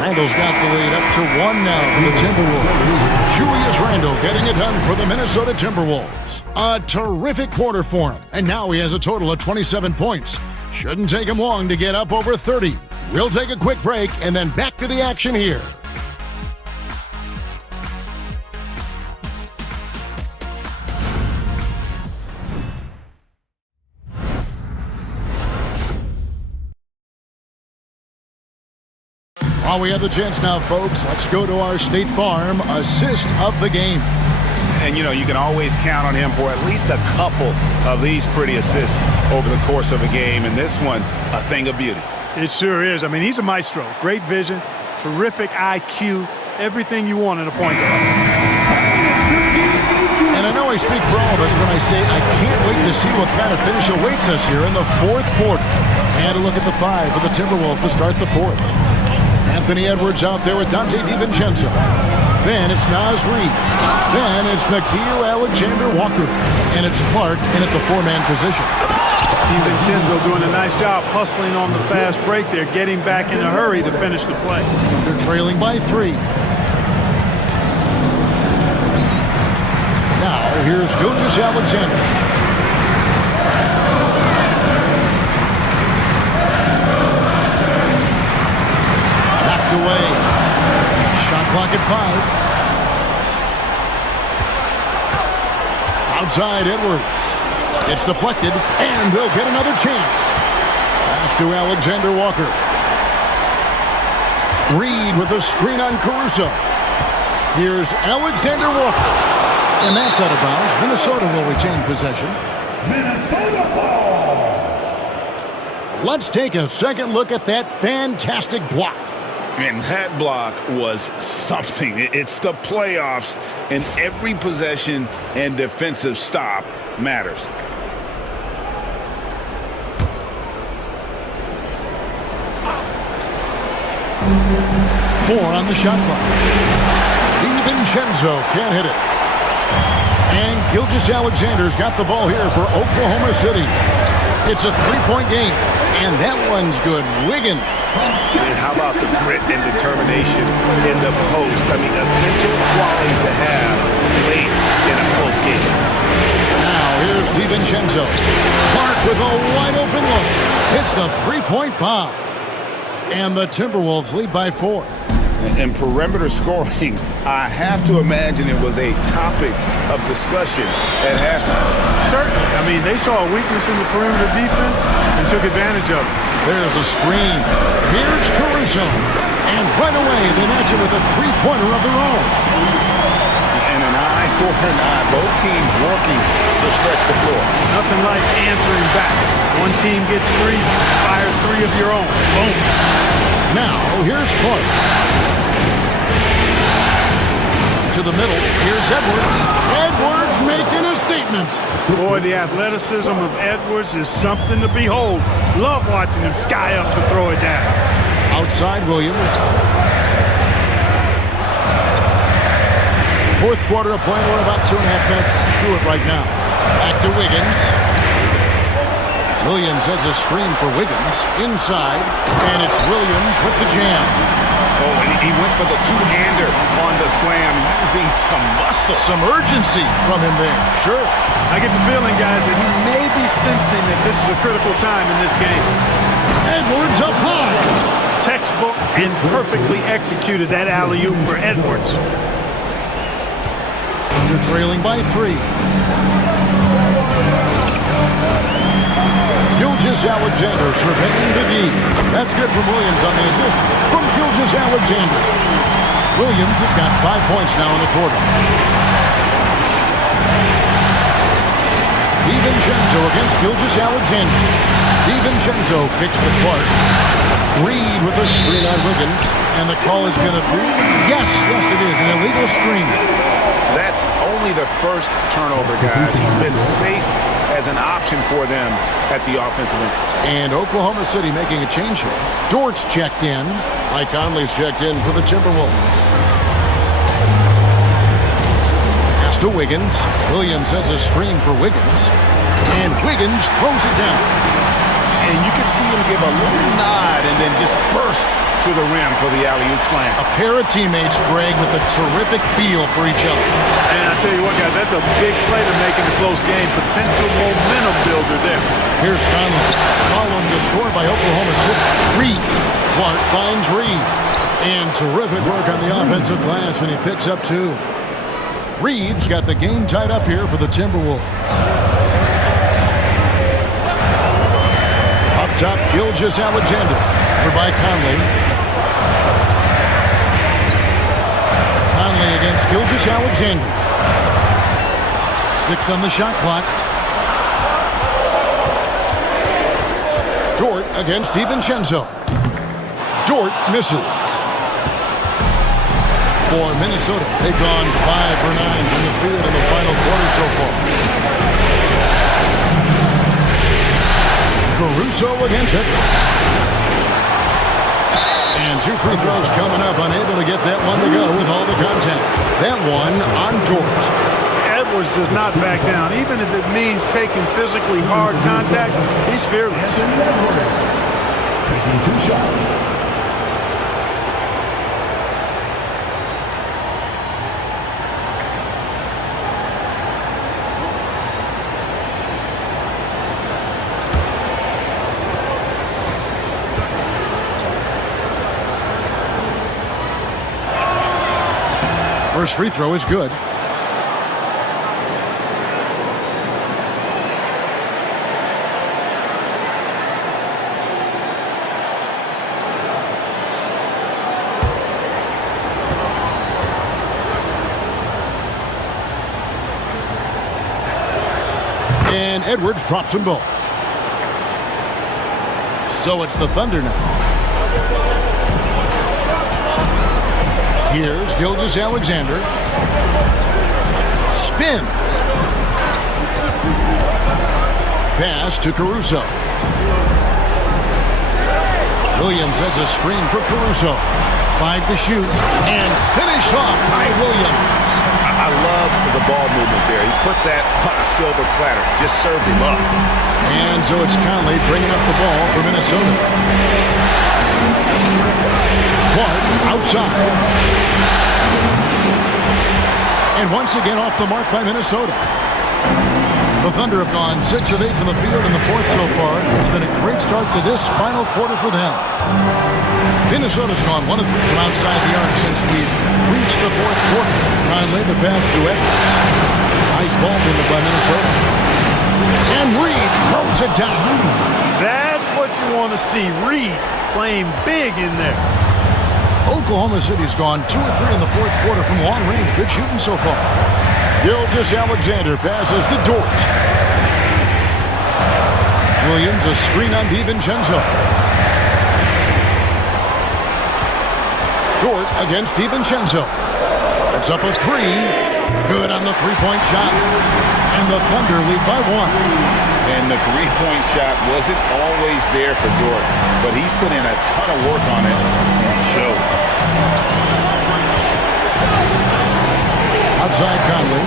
Randall's got the lead up to 1 now for the Timberwolves. Julius Randle getting it done for the Minnesota Timberwolves. A terrific quarter for him, and now he has a total of 27 points. Shouldn't take him long to get up over 30. We'll take a quick break and then back to the action here. While we have the chance now, folks, let's go to our State Farm assist of the game. And, you know, you can always count on him for at least a couple of these pretty assists over the course of a game. And this one, a thing of beauty. It sure is. I mean, he's a maestro. Great vision, terrific IQ, everything you want in a point guard. And I know I speak for all of us when I say I can't wait to see what kind of finish awaits us here in the fourth quarter. And a look at the 5 for the Timberwolves to start the fourth. Anthony Edwards out there with Dante DiVincenzo. Then it's Naz Reid. Then it's Nickeil Alexander-Walker. And it's Clark in at the 4-man position. DiVincenzo doing a nice job hustling on the fast break there, getting back in a hurry to finish the play. They're trailing by 3. Now here's Gilgeous-Alexander. Away. Shot clock at 5. Outside Edwards. It's deflected, and they'll get another chance. Pass to Alexander Walker. Reed with a screen on Caruso. Here's Alexander Walker. And that's out of bounds. Minnesota will retain possession. Minnesota ball. Let's take a second look at that fantastic block. And that block was something. It's the playoffs, and every possession and defensive stop matters. Four on the shot clock. DiVincenzo can't hit it. And Gilgeous-Alexander's got the ball here for Oklahoma City. It's a 3-point game, and that one's good. Wiggins. And how about the grit and determination in the post? I mean, essential qualities to have late in a close game. Now here's makes the three-point bomb. And the Timberwolves lead by 4. And perimeter scoring, I have to imagine it was a topic of discussion at halftime. Certainly. I mean, they saw a weakness in the perimeter defense and took advantage of it. There's a screen. Here's Caruso. And right away, they match it with a three-pointer of their own. And an eye for an eye. Both teams working to stretch the floor. Nothing like answering back. One team gets 3, fire 3 of your own. Boom. Now, here's Clark. To the middle. Here's Edwards. Edwards making a statement. Boy, the athleticism of Edwards is something to behold. Love watching him sky up to throw it down. Outside Williams. Fourth quarter of play. We're about 2.5 minutes through it right now. Back to Wiggins. Williams has a screen for Wiggins. Inside. And it's Williams with the jam. Oh, and he went for the two-hander on the slam, using some muscle. Some urgency from him there. Sure. I get the feeling, guys, that he may be sensing that this is a critical time in this game. Edwards up high. Textbook and perfectly executed that alley-oop for Edwards. Under trailing by 3. Gilgeous-Alexander surveying the D. That's good from Williams on the assist from Gilgeous-Alexander. Williams has got 5 points now in the quarter. DiVincenzo against Gilgeous-Alexander. DiVincenzo kicks to Clark. Reed with a screen on Wiggins. And the call is going to be, yes, it is, an illegal screen. That's only the first turnover, guys. He's been safe as an option for them at the offensive end. And Oklahoma City making a change here. Dort's checked in. Mike Conley's checked in for the Timberwolves. Pass to Wiggins. Williams has a screen for Wiggins. And Wiggins throws it down. And you can see him give a little nod and then just burst to the rim for the alley-oop slam. A pair of teammates, Greg, with a terrific feel for each other. And I tell you what, guys, that's a big play to make in a close game. Potential momentum builder there. Here's Conley. Following the score by Oklahoma City. Reed. Clark finds Reed. And terrific work on the offensive glass, and he picks up 2. Reed's got the game tied up here for the Timberwolves. Up top, Gilgeous-Alexander. Over by Conley. Conley against Gilgeous-Alexander. 6 on the shot clock. Dort against DiVincenzo. Dort misses. For Minnesota, they've gone 5 for 9 from the field in the final quarter so far. Caruso against Edwards. And 2 free throws coming up, unable to get that one to go with all the contact. That one on Dort. Edwards does not back down. Even if it means taking physically hard contact, he's fearless. Taking 2 shots. First free throw is good. And Edwards drops them both. So it's the Thunder now. Here's Gilgeous-Alexander. Spins. Pass to Caruso. Williams has a screen for Caruso. 5 to shoot. And finished off by Williams. I love the ball movement there. He put that on a silver platter. Just served him up. And so it's Conley bringing up the ball for Minnesota. Clark outside. And once again off the mark by Minnesota. The Thunder have gone 6 of 8 from the field in the fourth so far. It's been a great start to this final quarter for them. Minnesota's gone 1 of 3 from outside the arc since we've reached the fourth quarter. Conley the pass to Edwards. Nice ball movement by Minnesota. And Reed throws it down. That's what you want to see. Reed playing big in there. Oklahoma City's gone 2 of 3 in the fourth quarter from long range. Good shooting so far. Gilgeous-Alexander passes to Dort. Williams a screen on DiVincenzo. Dort against DiVincenzo. That's up a 3. Good on the three-point shot. And the Thunder lead by 1. And the three-point shot wasn't always there for Dort, but he's put in a ton of work on it, and it shows. Outside Conley.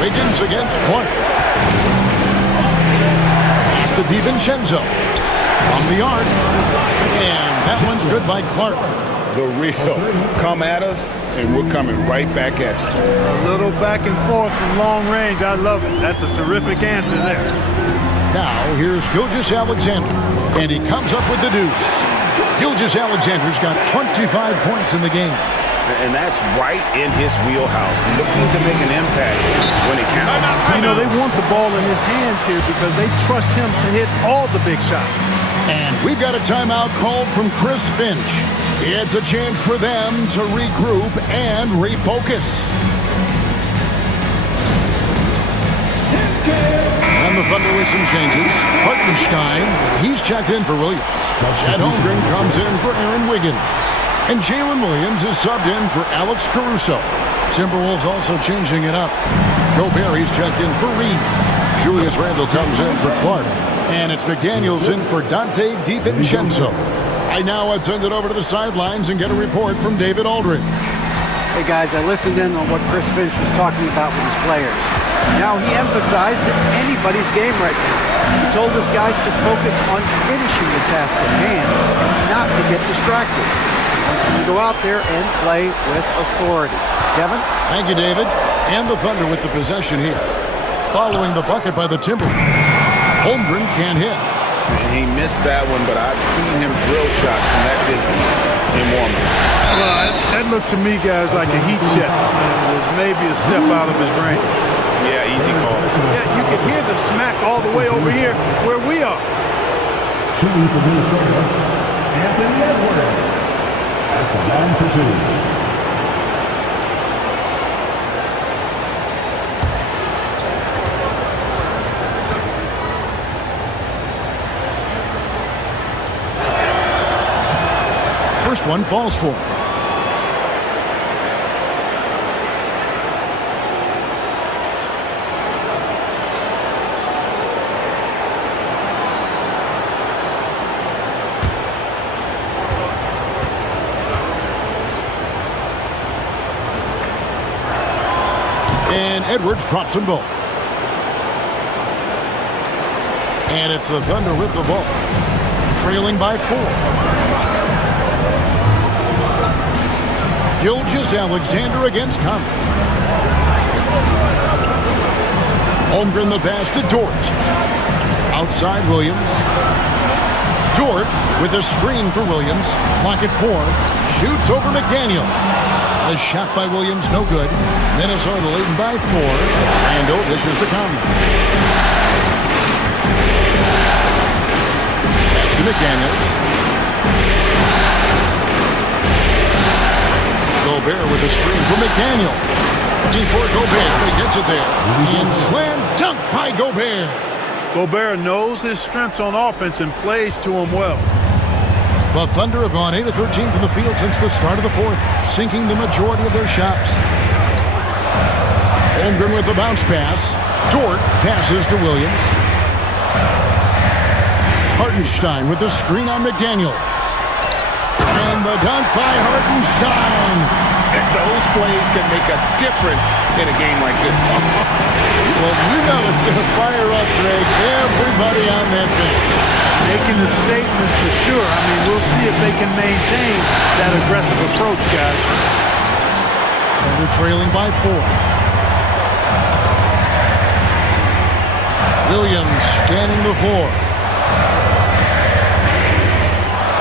Wiggins against Clark. Pass to DiVincenzo. From the arc. And that one's good by Clark. The real come at us, and we're coming right back at you. A little back and forth from long range. I love it. That's a terrific answer there. Now, here's Gilgeous-Alexander, and he comes up with the deuce. Gilgeous-Alexander's got 25 points in the game. And that's right in his wheelhouse, looking to make an impact when it counts. You know, they want the ball in his hands here because they trust him to hit all the big shots. And we've got a timeout called from Chris Finch. It's a chance for them to regroup and refocus. And the Thunder with some changes. Hartenstein, he's checked in for Williams. Chad Holmgren comes in for Aaron Wiggins. And Jalen Williams is subbed in for Alex Caruso. Timberwolves also changing it up. Gobert, he's checked in for Reed. Julius Randle comes in for Clark. And it's McDaniels in for Dante DiVincenzo. Right now, let's send it over to the sidelines and get a report from David Aldridge. Hey guys, I listened in on what Chris Finch was talking about with his players. Now he emphasized it's anybody's game right now. He told his guys to focus on finishing the task at hand, not to get distracted. He wants them to go out there and play with authority. Kevin? Thank you, David. And the Thunder with the possession here. Following the bucket by the Timberwolves. Holmgren can't hit. And he missed that one, but I've seen him drill shots from that distance in warm-up. Well, that looked to me, guys, like a heat check. With maybe a step out of his range. Yeah, easy call. Yeah, you can hear the smack all the way over here where we are. Shooting for Minnesota, Anthony Edwards at the line for 2. First one falls for him. And Edwards drops them both. And it's the Thunder with the ball. Trailing by 4. Gilgeous-Alexander against Conley. Holmgren the pass to Dort. Outside Williams. Dort with a screen for Williams. Clock at 4. Shoots over McDaniel. A shot by Williams, no good. Minnesota leading by 4. Randle dishes to Conley. Pass to McDaniels. Gobert with a screen for McDaniel. Before Gobert, he gets it there. And slam dunk by Gobert. Gobert knows his strengths on offense and plays to him well. The Thunder have gone 8 of 13 from the field since the start of the fourth, sinking the majority of their shots. Holmgren with the bounce pass. Dort passes to Williams. Hartenstein with the screen on McDaniel. And the dunk by Hartenstein. And those plays can make a difference in a game like this. Well, you know it's going to fire up, Greg. Everybody on that bench. Making a statement for sure. I mean, we'll see if they can maintain that aggressive approach, guys. And they're trailing by 4. Williams scanning the floor.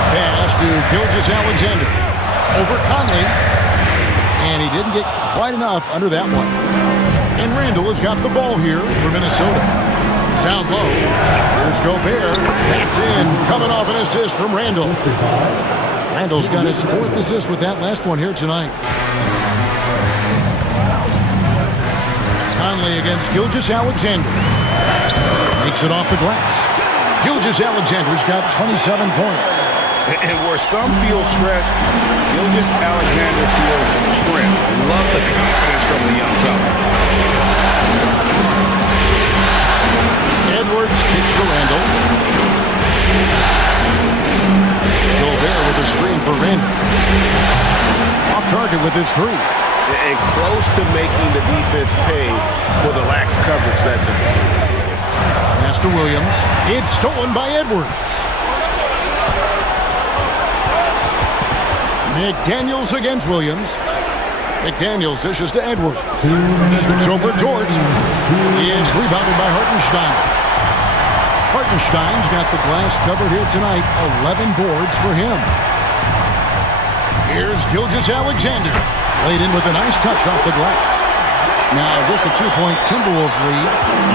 Pass to Gilgeous-Alexander. Over Conley. And he didn't get quite enough under that one. And Randall has got the ball here for Minnesota. Down low. Here's Gobert. That's in. Coming off an assist from Randall. Randall's got his 4th assist with that last one here tonight. Conley against Gilgeous-Alexander. Makes it off the glass. Gilgeous-Alexander's got 27 points. And where some feel stressed, Gilgeous-Alexander feels strength. Love the confidence from the young fella. Edwards kicks to Randall. Gobert with a screen for Randall. Off target with his 3. And close to making the defense pay for the lax coverage that time. Pass to Williams. It's stolen by Edwards. McDaniels against Williams. McDaniels dishes to Edwards. Shoots over Dort. It's rebounded by Hartenstein. Hartenstein's got the glass covered here tonight. 11 boards for him. Here's Gilgeous-Alexander. Laid in with a nice touch off the glass. Now just a 2-point Timberwolves lead.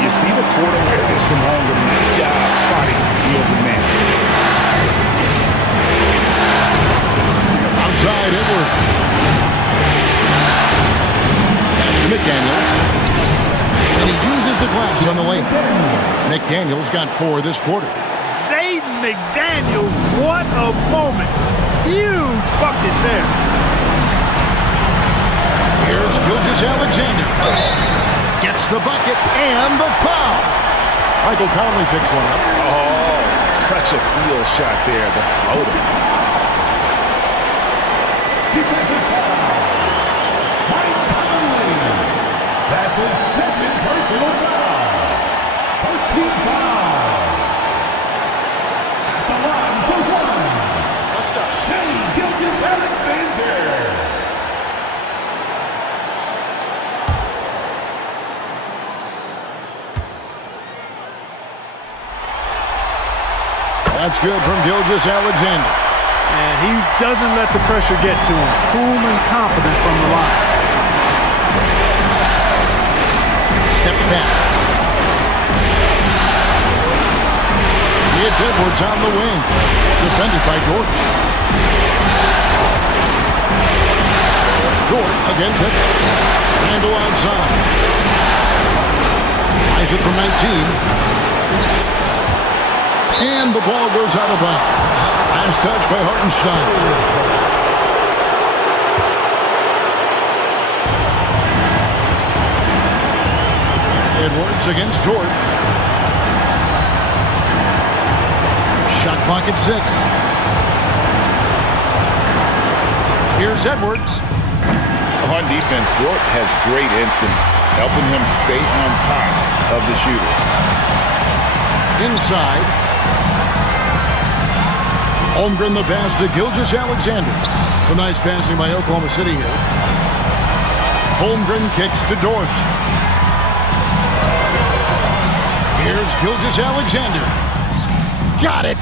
You see the court awareness from Holmgren. Nice job spotting the open man. Outside Edwards. Pass to McDaniels. And he uses the glass on the lane. McDaniels got 4 this quarter. Jaden McDaniels, what a moment. Huge bucket there. Here's Gilgeous-Alexander. Gets the bucket and the foul. Michael Conley picks one up. Oh, such a field shot there, the floater. Defensive foul. Mike Conley. That's his 2nd personal foul. First team foul. At the line for 1. What's up? Shai Gilgeous-Alexander. That's good from Gilgeous-Alexander. And he doesn't let the pressure get to him. Cool and confident from the line. Steps back. It's Edwards on the wing. Defended by Dort. Dort against Edwards. Randall outside. Tries it from 19. And the ball goes out of bounds. Last touch by Hartenstein. Edwards against Dort. Shot clock at 6. Here's Edwards. On defense, Dort has great instincts, helping him stay on top of the shooter. Inside. Holmgren the pass to Gilgeous-Alexander. Some nice passing by Oklahoma City here. Holmgren kicks to Dort. Here's Gilgeous-Alexander. Got it!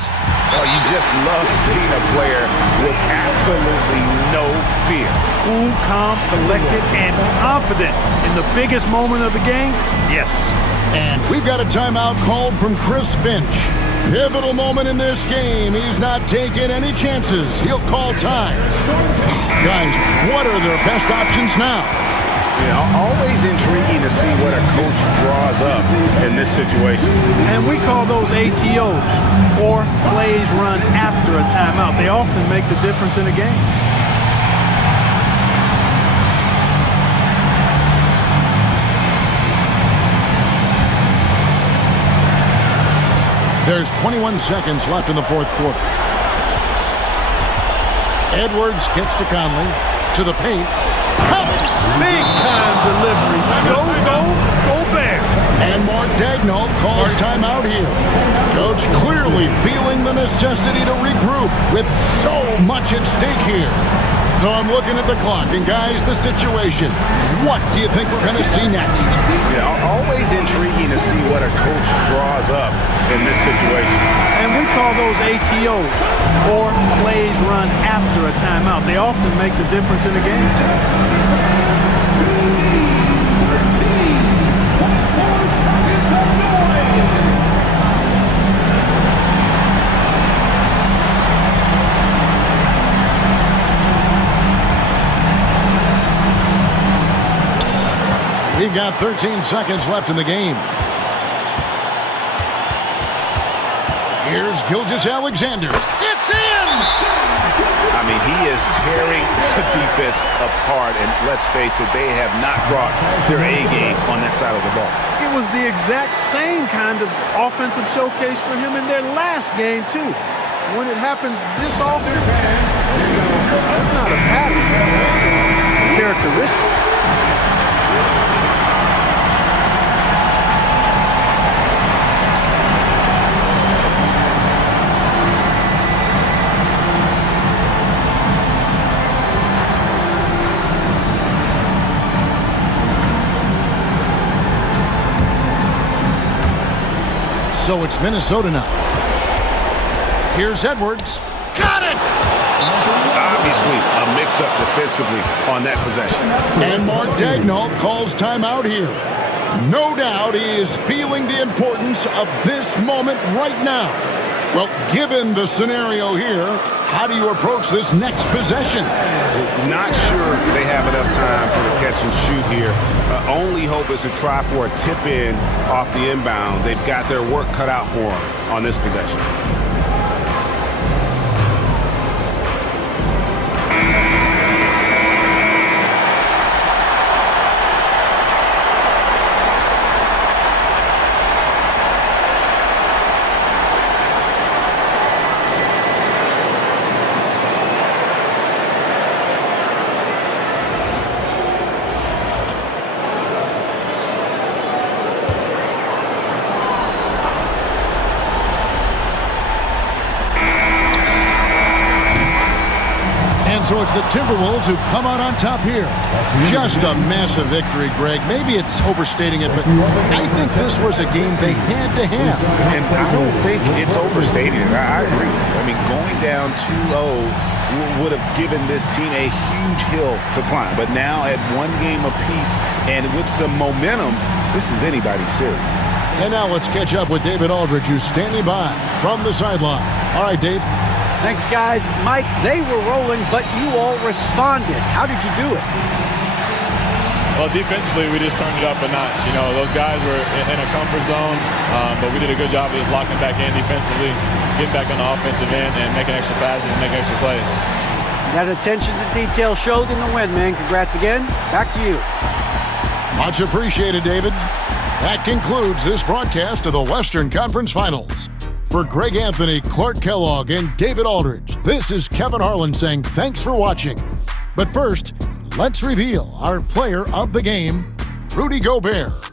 Oh, you just love seeing a player with absolutely no fear. Cool, calm, collected, and confident in the biggest moment of the game? Yes. And we've got a timeout called from Chris Finch. Pivotal moment in this game. He's not taking any chances. He'll call time. Guys, what are their best options now? Yeah, always intriguing to see what a coach draws up in this situation. And we call those ATOs, or plays run after a timeout. They often make the difference in a game. There's 21 seconds left in the 4th quarter. Edwards gets to Conley, to the paint. Big time delivery. Go Bear. And Mark Daigneault calls timeout here. Coach clearly feeling the necessity to regroup with so much at stake here. So I'm looking at the clock, and guys, the situation. What do you think we're going to see next? Yeah, always intriguing to see what a coach draws up in this situation. And we call those ATOs, or plays run after a timeout. They often make the difference in the game. We've got 13 seconds left in the game. Here's Gilgeous-Alexander. It's in! I mean, he is tearing the defense apart, and let's face it, they have not brought their A game on that side of the ball. It was the exact same kind of offensive showcase for him in their last game, too. When it happens this often, that's not a pattern. It's a characteristic. So it's Minnesota now. Here's Edwards. Got it! Obviously, a mix-up defensively on that possession. And Mark Daigneault calls timeout here. No doubt he is feeling the importance of this moment right now. Well, given the scenario here, how do you approach this next possession? Not sure they have enough time for the catch and shoot here. Only hope is to try for a tip-in off the inbound. They've got their work cut out for them on this possession. So it's the Timberwolves who come out on top here. Just a massive victory, Greg. Maybe it's overstating it, but I think this was a game they had to have. And I don't think it's overstating it. I agree. I mean, going down 2-0 would have given this team a huge hill to climb. But now at one game apiece and with some momentum, this is anybody's series. And now let's catch up with David Aldridge, who's standing by from the sideline. All right, Dave. Thanks, guys. Mike, they were rolling, but you all responded. How did you do it? Well, defensively, we just turned it up a notch. You know, those guys were in a comfort zone, but we did a good job of just locking back in defensively, getting back on the offensive end, and making extra passes and making extra plays. That attention to detail showed in the win, man. Congrats again. Back to you. Much appreciated, David. That concludes this broadcast of the Western Conference Finals. For Greg Anthony, Clark Kellogg, and David Aldridge, this is Kevin Harlan saying thanks for watching. But first, let's reveal our player of the game, Rudy Gobert.